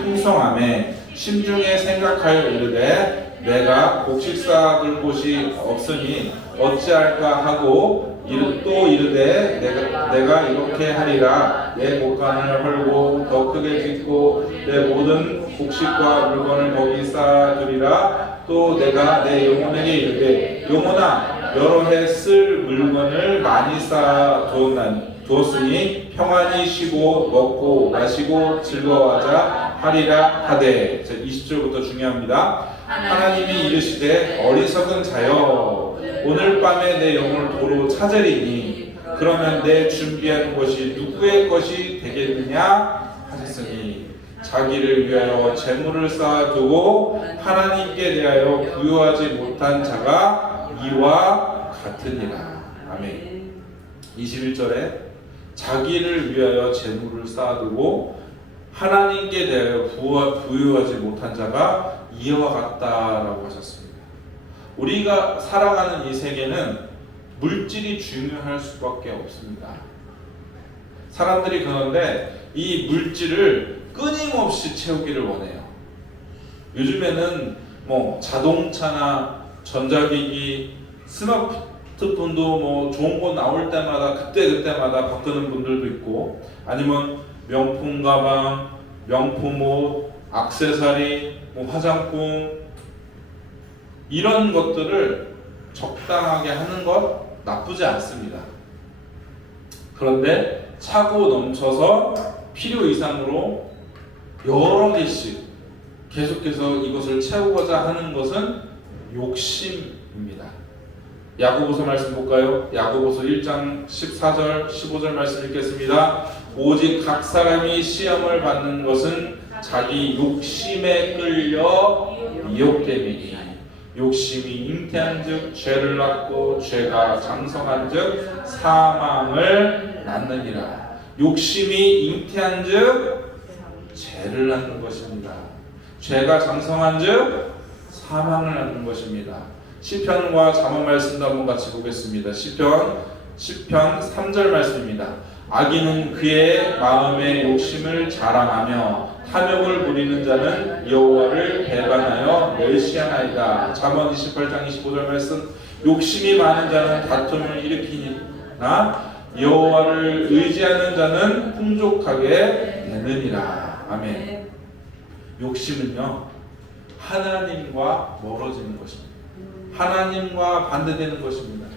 풍성하매 심중에 생각하여 이르되 내가 곡식 쌓아둘 곳이 없으니 어찌할까 하고 또 이르되 내가 이렇게 하리라. 내 곡간을 헐고 더 크게 짓고 내 모든 곡식과 물건을 거기 쌓아두리라. 또 내가 내 영혼에게 이르되 영혼아 여러 해 쓸 물건을 많이 쌓아두었으니 평안히 쉬고 먹고 마시고 즐거워하자 하리라 하되. 20절부터 중요합니다. 하나님이 이르시되 어리석은 자여 오늘 밤에 내 영혼을 도로 찾으리니 그러면 내 준비한 것이 누구의 것이 되겠느냐 하셨으니 자기를 위하여 재물을 쌓아두고 하나님께 대하여 부유하지 못한 자가 이와 같으니라. 아멘. 21절에 자기를 위하여 재물을 쌓아두고 하나님께 대하여 부유하지 못한 자가 이와 같다라고 하셨습니다. 우리가 살아가는 이 세계는 물질이 중요할 수밖에 없습니다. 사람들이 그런데 이 물질을 끊임없이 채우기를 원해요. 요즘에는 뭐 자동차나 전자기기, 스마트폰도 뭐 좋은 거 나올 때마다 그때마다 바꾸는 분들도 있고, 아니면 명품 가방, 명품 옷, 액세서리, 뭐 화장품, 이런 것들을 적당하게 하는 것 나쁘지 않습니다. 그런데 차고 넘쳐서 필요 이상으로 여러 개씩 계속해서 이것을 채우고자 하는 것은 욕심입니다. 야고보서 말씀 볼까요? 야고보서 1장 14절 15절 말씀 읽겠습니다. 오직 각 사람이 시험을 받는 것은 자기 욕심에 끌려 미혹됨이니 욕심이 잉태한즉 죄를 낳고 죄가 장성한즉 사망을 낳느니라. 욕심이 잉태한즉 죄를 낳는 것입니다. 죄가 장성한즉 사망을 낳는 것입니다. 시편과 잠언 말씀도 한번 같이 보겠습니다. 시편 3절 말씀입니다. 악인은 그의 마음의 욕심을 자랑하며 탐욕을 부리는 자는 여호와를 배반하여 멸시하나이다. 잠언 28장 25절 말씀. 욕심이 많은 자는 다툼을 일으키나 여호와를 의지하는 자는 풍족하게 되느니라. 아멘. 욕심은요, 하나님과 멀어지는 것입니다. 하나님과 반대되는 것입니다.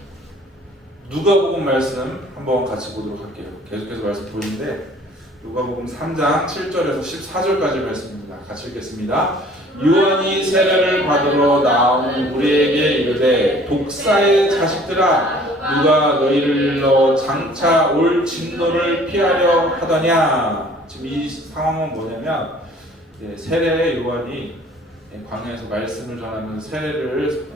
누가복음 말씀 한번 같이 보도록 할게요. 계속해서 말씀 보이는데 누가복음 3장 7절에서 14절까지 말씀입니다. 같이 읽겠습니다. 요한이 세례를 받으러 나온 우리에게 이르되 독사의 자식들아 누가 너희를 일러 장차 올 진노를 피하려 하더냐. 지금 이 상황은 뭐냐면 세례 요한이 광야에서 말씀을 전하는 세례를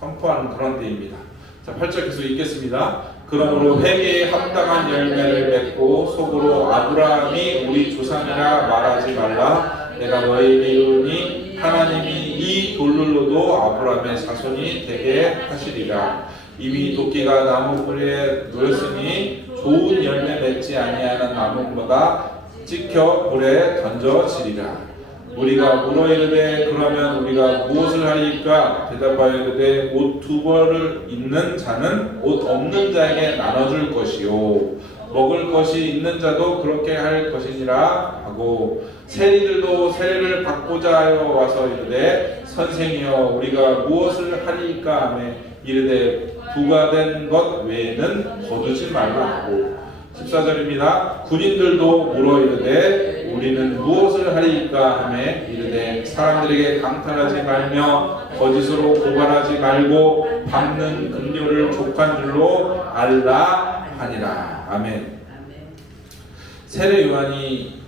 선포하는 그런 때입니다. 자, 8절 계속 읽겠습니다. 그러므로 회개에 합당한 열매를 맺고 속으로 아브라함이 우리 조상이라 말하지 말라. 내가 너희에게 이르노니 하나님이 이 돌로도 아브라함의 자손이 되게 하시리라. 이미 도끼가 나무 뿌리에 놓였으니 좋은 열매 맺지 아니하는 나무보다 찍혀 불에 던져지리라. 우리가 물어 이르되 그러면 우리가 무엇을 하리까? 대답하여 이르되 옷 두 벌을 입는 자는 옷 없는 자에게 나눠줄 것이요 먹을 것이 있는 자도 그렇게 할 것이니라 하고 세리들도 세례를 받고자 하여 와서 이르되 선생이여 우리가 무엇을 하리까 하며 이르되 부과된 것 외에는 거두지 말라 하고 14절입니다. 군인들도 물어 이르되 우리는 무엇을 하리까 하며 이르되 사람들에게 강탈하지 말며 거짓으로 고발하지 말고 밟는 금료를 족한 줄로 알라 하니라. 아멘. 세례 요한이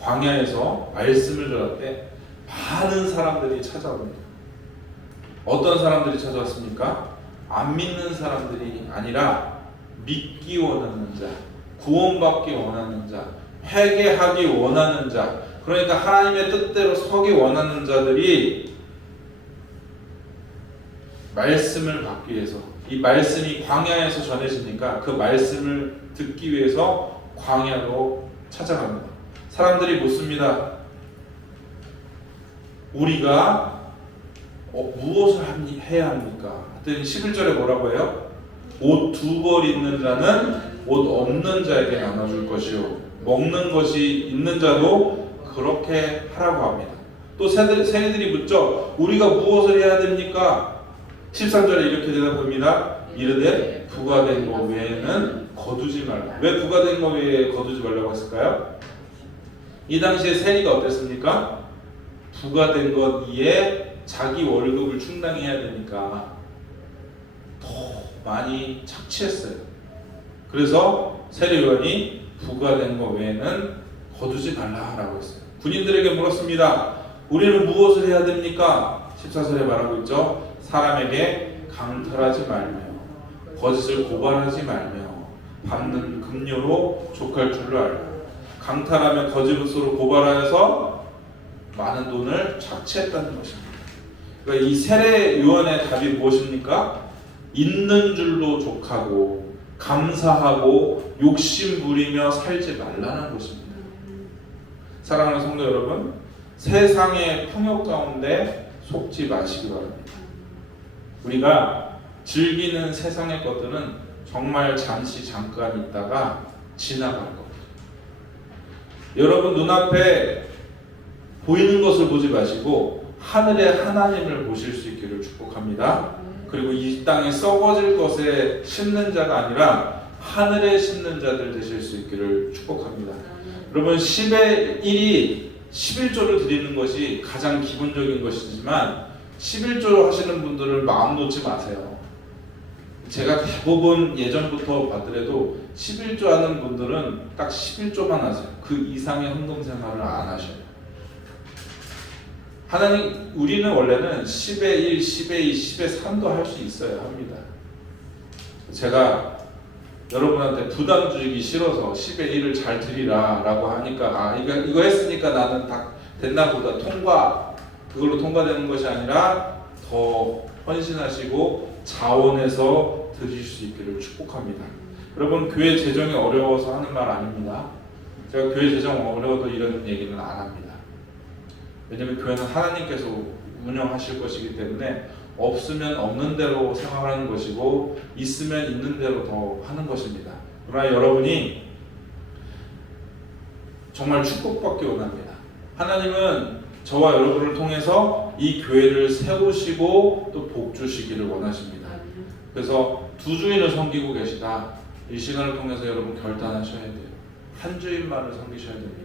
광야에서 말씀을 전할 때 많은 사람들이 찾아옵니다. 어떤 사람들이 찾아왔습니까? 안 믿는 사람들이 아니라 믿기 원하는 자, 구원받기 원하는 자, 회개하기 원하는 자, 그러니까 하나님의 뜻대로 서기 원하는 자들이 말씀을 받기 위해서, 이 말씀이 광야에서 전해지니까 그 말씀을 듣기 위해서 광야로 찾아갑니다. 사람들이 묻습니다. 우리가 무엇을 해야 합니까? 그랬더니 11절에 뭐라고 해요? 옷 두 벌 있는 자는 옷 없는 자에게 나눠줄 것이요 먹는 것이 있는 자도 그렇게 하라고 합니다. 또 세리들이 묻죠. 우리가 무엇을 해야 됩니까? 13절에 이렇게 대답합니다. 이르되 부과된 것 외에는 거두지 말라. 왜 부과된 것 외에 거두지 말라고 했을까요? 이 당시에 세리가 어땠습니까? 부과된 것 이에 자기 월급을 충당해야 되니까 더 많이 착취했어요. 그래서 세례 요한이 부과된 것 외에는 거두지 말라라고 했어요. 군인들에게 물었습니다. 우리는 무엇을 해야 됩니까? 14절에 말하고 있죠. 사람에게 강탈하지 말며 거짓을 고발하지 말며 밟는 금료로 족할 줄로 알라. 강탈하며 거짓으로 고발하여서 많은 돈을 착취했다는 것입니다. 그러니까 이 세례 요한의 답이 무엇입니까? 있는 줄로 족하고 감사하고 욕심 부리며 살지 말라는 것입니다. 사랑하는 성도 여러분, 세상의 풍요 가운데 속지 마시기 바랍니다. 우리가 즐기는 세상의 것들은 정말 잠시 잠깐 있다가 지나갈 겁니다. 여러분 눈앞에 보이는 것을 보지 마시고 하늘의 하나님을 보실 수 있기를 축복합니다. 그리고 이 땅에 썩어질 것에 심는 자가 아니라 하늘에 심는 자들 되실 수 있기를 축복합니다. 여러분 10의 1이 11조를 드리는 것이 가장 기본적인 것이지만 11조 하시는 분들을 마음 놓지 마세요. 제가 대부분 예전부터 봤더라도 11조 하는 분들은 딱 11조만 하세요. 그 이상의 헌금 생활을 안 하셔요. 하나님, 우리는 원래는 10의 1, 10의 2, 10의 3도 할 수 있어야 합니다. 제가 여러분한테 부담 주기 싫어서 10의 1을 잘 드리라 라고 하니까 이거 했으니까 나는 다 됐나 보다, 그걸로 통과되는 것이 아니라 더 헌신하시고 자원해서 드릴 수 있기를 축복합니다. 여러분 교회 재정이 어려워서 하는 말 아닙니다. 제가 교회 재정 어려워도 이런 얘기는 안 합니다. 왜냐하면 교회는 하나님께서 운영하실 것이기 때문에 없으면 없는 대로 생활하는 것이고 있으면 있는 대로 더 하는 것입니다. 그러나 여러분이 정말 축복받기 원합니다. 하나님은 저와 여러분을 통해서 이 교회를 세우시고 또 복주시기를 원하십니다. 그래서 두 주인을 섬기고 계시다. 이 시간을 통해서 여러분 결단하셔야 돼요. 한 주인만을 섬기셔야 됩니다.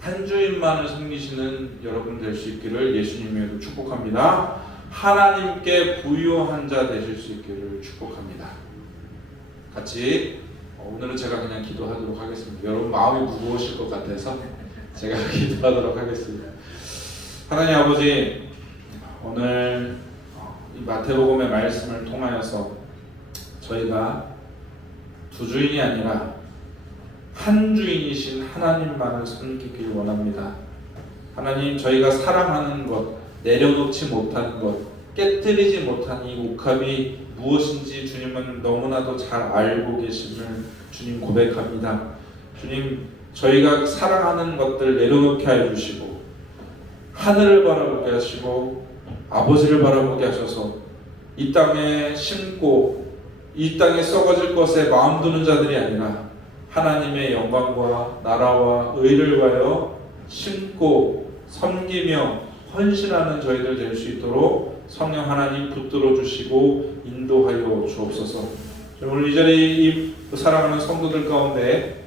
한 주인만을 섬기시는 여러분 될 수 있기를 예수님으로 축복합니다. 하나님께 부유한 자 되실 수 있기를 축복합니다. 같이 오늘은 제가 그냥 기도하도록 하겠습니다. 여러분 마음이 무거우실 것 같아서 제가 기도하도록 하겠습니다. 하나님 아버지, 오늘 이 마태복음의 말씀을 통하여서 저희가 두 주인이 아니라 한 주인이신 하나님만을 섬기길 원합니다. 하나님, 저희가 사랑하는 것, 내려놓지 못한 것, 깨뜨리지 못한 이 옥합이 무엇인지 주님은 너무나도 잘 알고 계심을 주님 고백합니다. 주님, 저희가 사랑하는 것들 내려놓게 해주시고 하늘을 바라보게 하시고 아버지를 바라보게 하셔서 이 땅에 심고 이 땅에 썩어질 것에 마음 두는 자들이 아니라 하나님의 영광과 나라와 의를 위하여 심고 섬기며 헌신하는 저희들 될 수 있도록 성령 하나님 붙들어 주시고 인도하여 주옵소서. 오늘 이 자리에 이 사랑하는 성도들 가운데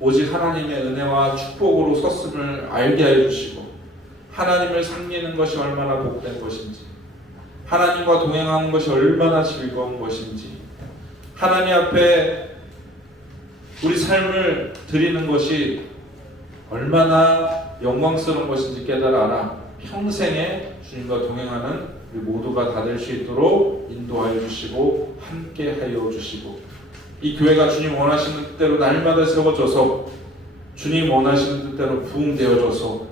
오직 하나님의 은혜와 축복으로 섰음을 알게 해주시고 하나님을 섬기는 것이 얼마나 복된 것인지, 하나님과 동행하는 것이 얼마나 즐거운 것인지, 하나님 앞에 우리 삶을 드리는 것이 얼마나 영광스러운 것인지 깨달아 평생에 주님과 동행하는 우리 모두가 다 될 수 있도록 인도하여 주시고 함께 하여 주시고, 이 교회가 주님 원하시는 뜻대로 날마다 세워져서 주님 원하시는 뜻대로 부흥되어져서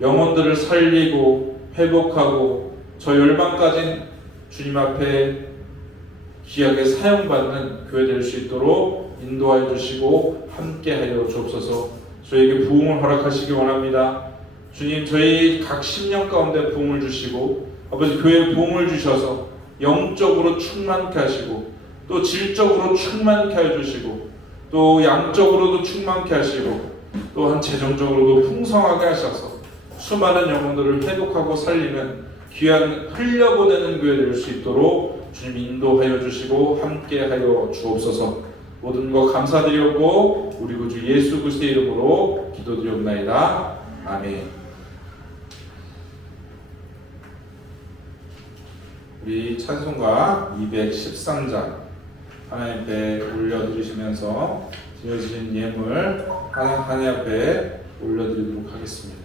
영혼들을 살리고 회복하고 저 열방까지 주님 앞에 귀하게 사용받는 교회 될 수 있도록 인도하여 주시고 함께하여 주옵소서. 저에게 부흥을 허락하시기 원합니다. 주님, 저희 각 심령 가운데 부흥을 주시고 아버지 교회에 부흥을 주셔서 영적으로 충만케 하시고 또 질적으로 충만케 해주시고 또 양적으로도 충만케 하시고 또한 재정적으로도 풍성하게 하셔서 수많은 영혼들을 회복하고 살리는 귀한 흘려보내는 교회 될 수 있도록 주님 인도하여 주시고 함께하여 주옵소서. 모든 것 감사드리옵고 우리 구주 예수 그리스도의 이름으로 기도드리옵나이다. 아멘. 우리 찬송가 213장 하나님 앞에 올려드리시면서 지어주신 예물 하나님 앞에 올려드리도록 하겠습니다.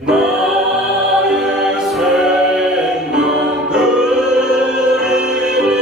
나의 생명 그리리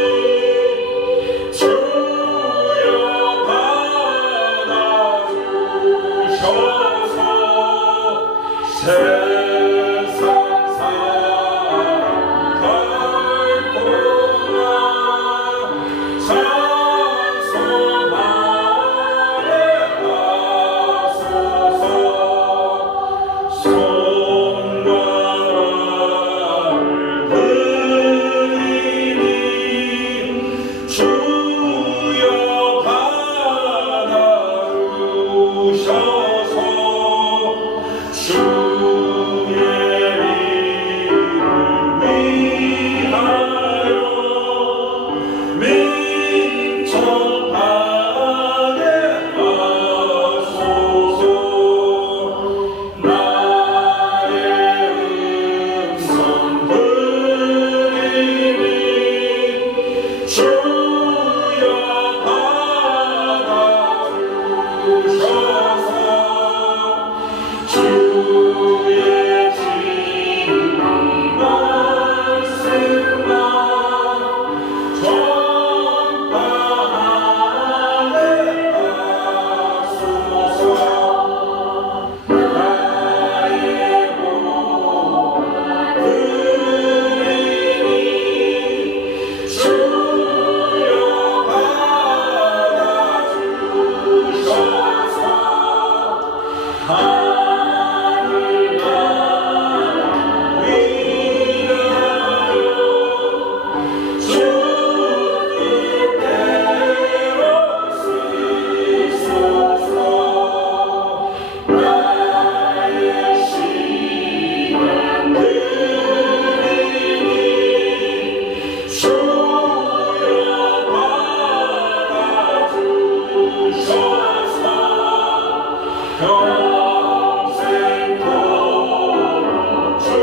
영생토록 주의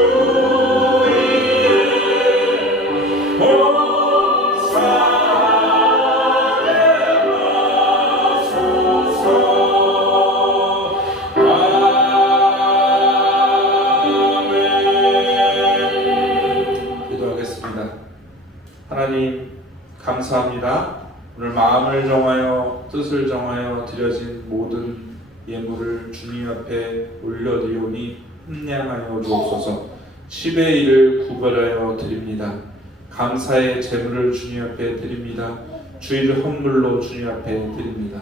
봉사에 나서서 아멘. 기도하겠습니다. 하나님 감사합니다. 오늘 마음을 정하여 뜻을 정하여 드려진 모든 예물을 주님 앞에 올려드리오니 함량하여 주옵소서. 10의 1을 구별하여 드립니다. 감사의 제물을 주님 앞에 드립니다. 주일 헌물로 주님 앞에 드립니다.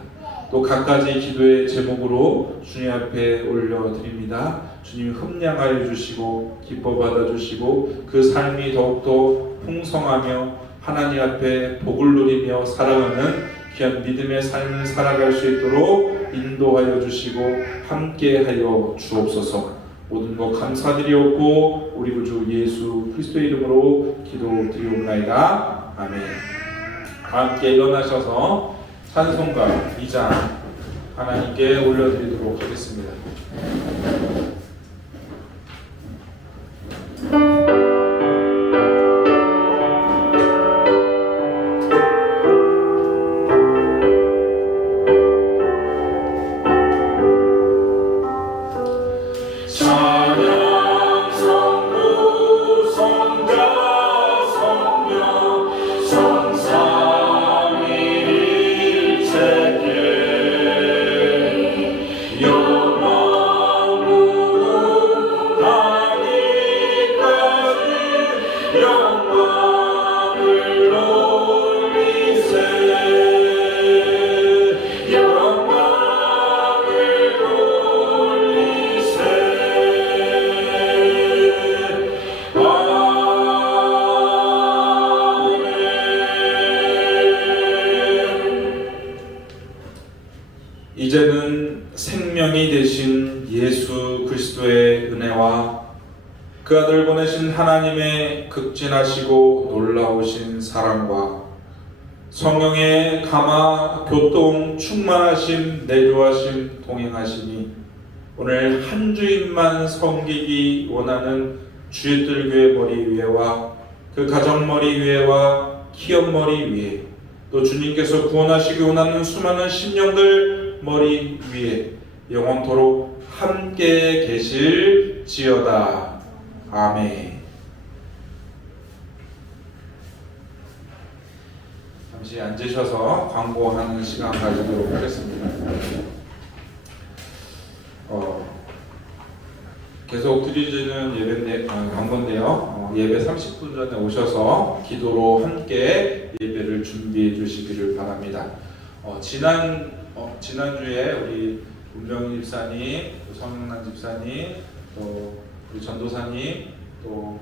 또 각가지 기도의 제목으로 주님 앞에 올려드립니다. 주님 함량하여 주시고 기뻐 받아주시고 그 삶이 더욱더 풍성하며 하나님 앞에 복을 누리며 살아가는 귀한 믿음의 삶을 살아갈 수 있도록 인도하여 주시고 함께하여 주옵소서. 모든 것 감사드리옵고 우리 구주 예수 그리스도의 이름으로 기도드리옵나이다. 아멘. 함께 일어나셔서 찬송가 2장 하나님께 올려드리도록 하겠습니다. 이제는 생명이 되신 예수 그리스도의 은혜와 그 아들 보내신 하나님의 극진하시고 놀라우신 사랑과 성령의 감화 교통 충만하심 내주하심 동행하시니 오늘 한 주인만 섬기기 원하는 주의 뜰교회 머리 위에와 그 가정 머리 위에와 기업 머리 위에 또 주님께서 구원하시기 원하는 수많은 심령들 머리 위에 영원토록 함께 계실지어다. 아멘. 잠시 앉으셔서 광고하는 시간 가지도록 하겠습니다. 계속 드리는 광고인데요. 예배 30분 전에 오셔서 기도로 함께 예배를 준비해 주시기를 바랍니다. 지난주에 우리 문병희 집사님, 또 성영란 집사님, 또 우리 전도사님, 또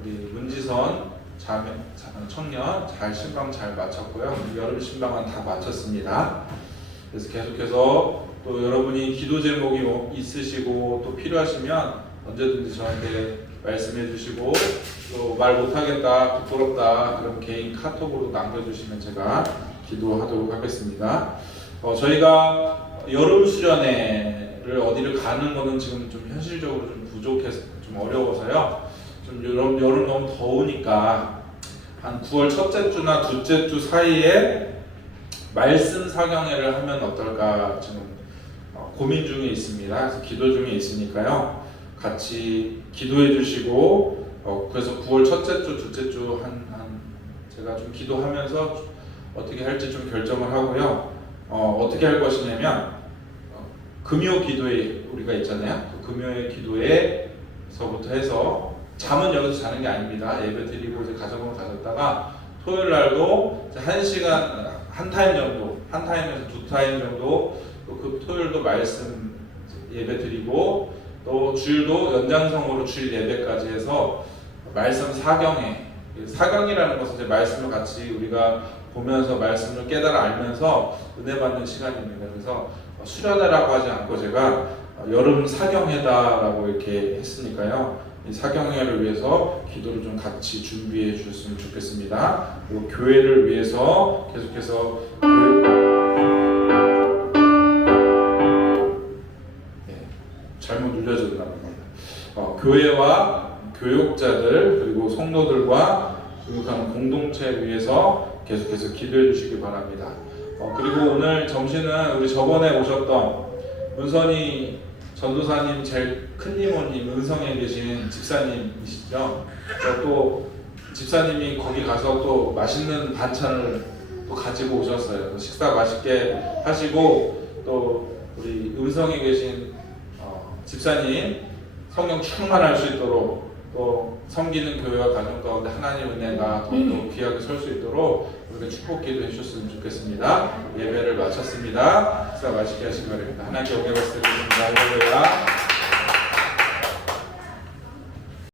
우리 문지선 청년 잘 신방 잘 마쳤고요. 여름 신방은 다 마쳤습니다. 그래서 계속해서 또 여러분이 기도 제목이 있으시고 또 필요하시면 언제든지 저한테 말씀해 주시고 또 말 못하겠다, 부끄럽다 그럼 개인 카톡으로 남겨주시면 제가 기도하도록 하겠습니다. 저희가 여름 수련회를 어디를 가는 거는 지금 좀 현실적으로 좀 부족해서 좀 어려워서요. 좀 여름 너무 더우니까 한 9월 첫째 주나 둘째 주 사이에 말씀 사경회를 하면 어떨까 지금 고민 중에 있습니다. 그래서 기도 중에 있으니까요. 같이 기도해 주시고 그래서 9월 첫째 주, 둘째 주 제가 좀 기도하면서 어떻게 할지 좀 결정을 하고요. 어떻게 할 것이냐면 금요 기도회 우리가 있잖아요. 그 금요일 기도회서부터 해서 잠은 여기서 자는 게 아닙니다. 예배 드리고 이제 가정으로 가셨다가 토요일 날도 1시간 한 타임에서 2타임 정도 또 그 토요일도 말씀 예배 드리고 또 주일도 연장성으로 주일 예배까지 해서 말씀 사경이라는 것은 이제 말씀을 같이 우리가 보면서 말씀을 깨달아 알면서 은혜 받는 시간입니다. 그래서 수련회라고 하지 않고 제가 여름 사경회다라고 이렇게 했으니까요. 이 사경회를 위해서 기도를 좀 같이 준비해 주셨으면 좋겠습니다. 그리고 교회를 위해서 계속해서 교회와 교육자들 그리고 성도들과 교육하는 공동체 위해서 계속해서 기도해 주시기 바랍니다. 그리고 오늘 점심은 우리 저번에 오셨던 은선이 전도사님 제일 큰 이모님 은성에 계신 집사님이시죠. 또 집사님이 거기 가서 또 맛있는 반찬을 또 가지고 오셨어요. 또 식사 맛있게 하시고 또 우리 은성에 계신 집사님 성령 충만할 수 있도록 또 섬기는 교회와 가정 가운데 하나님 은혜가 더욱더 귀하게 설 수 있도록 우리가 축복 기도해 주셨으면 좋겠습니다. 예배를 마쳤습니다. 식사 맛있게 하시기 바랍니다. 하나님께 영광을 드리겠습니다. 할렐루야.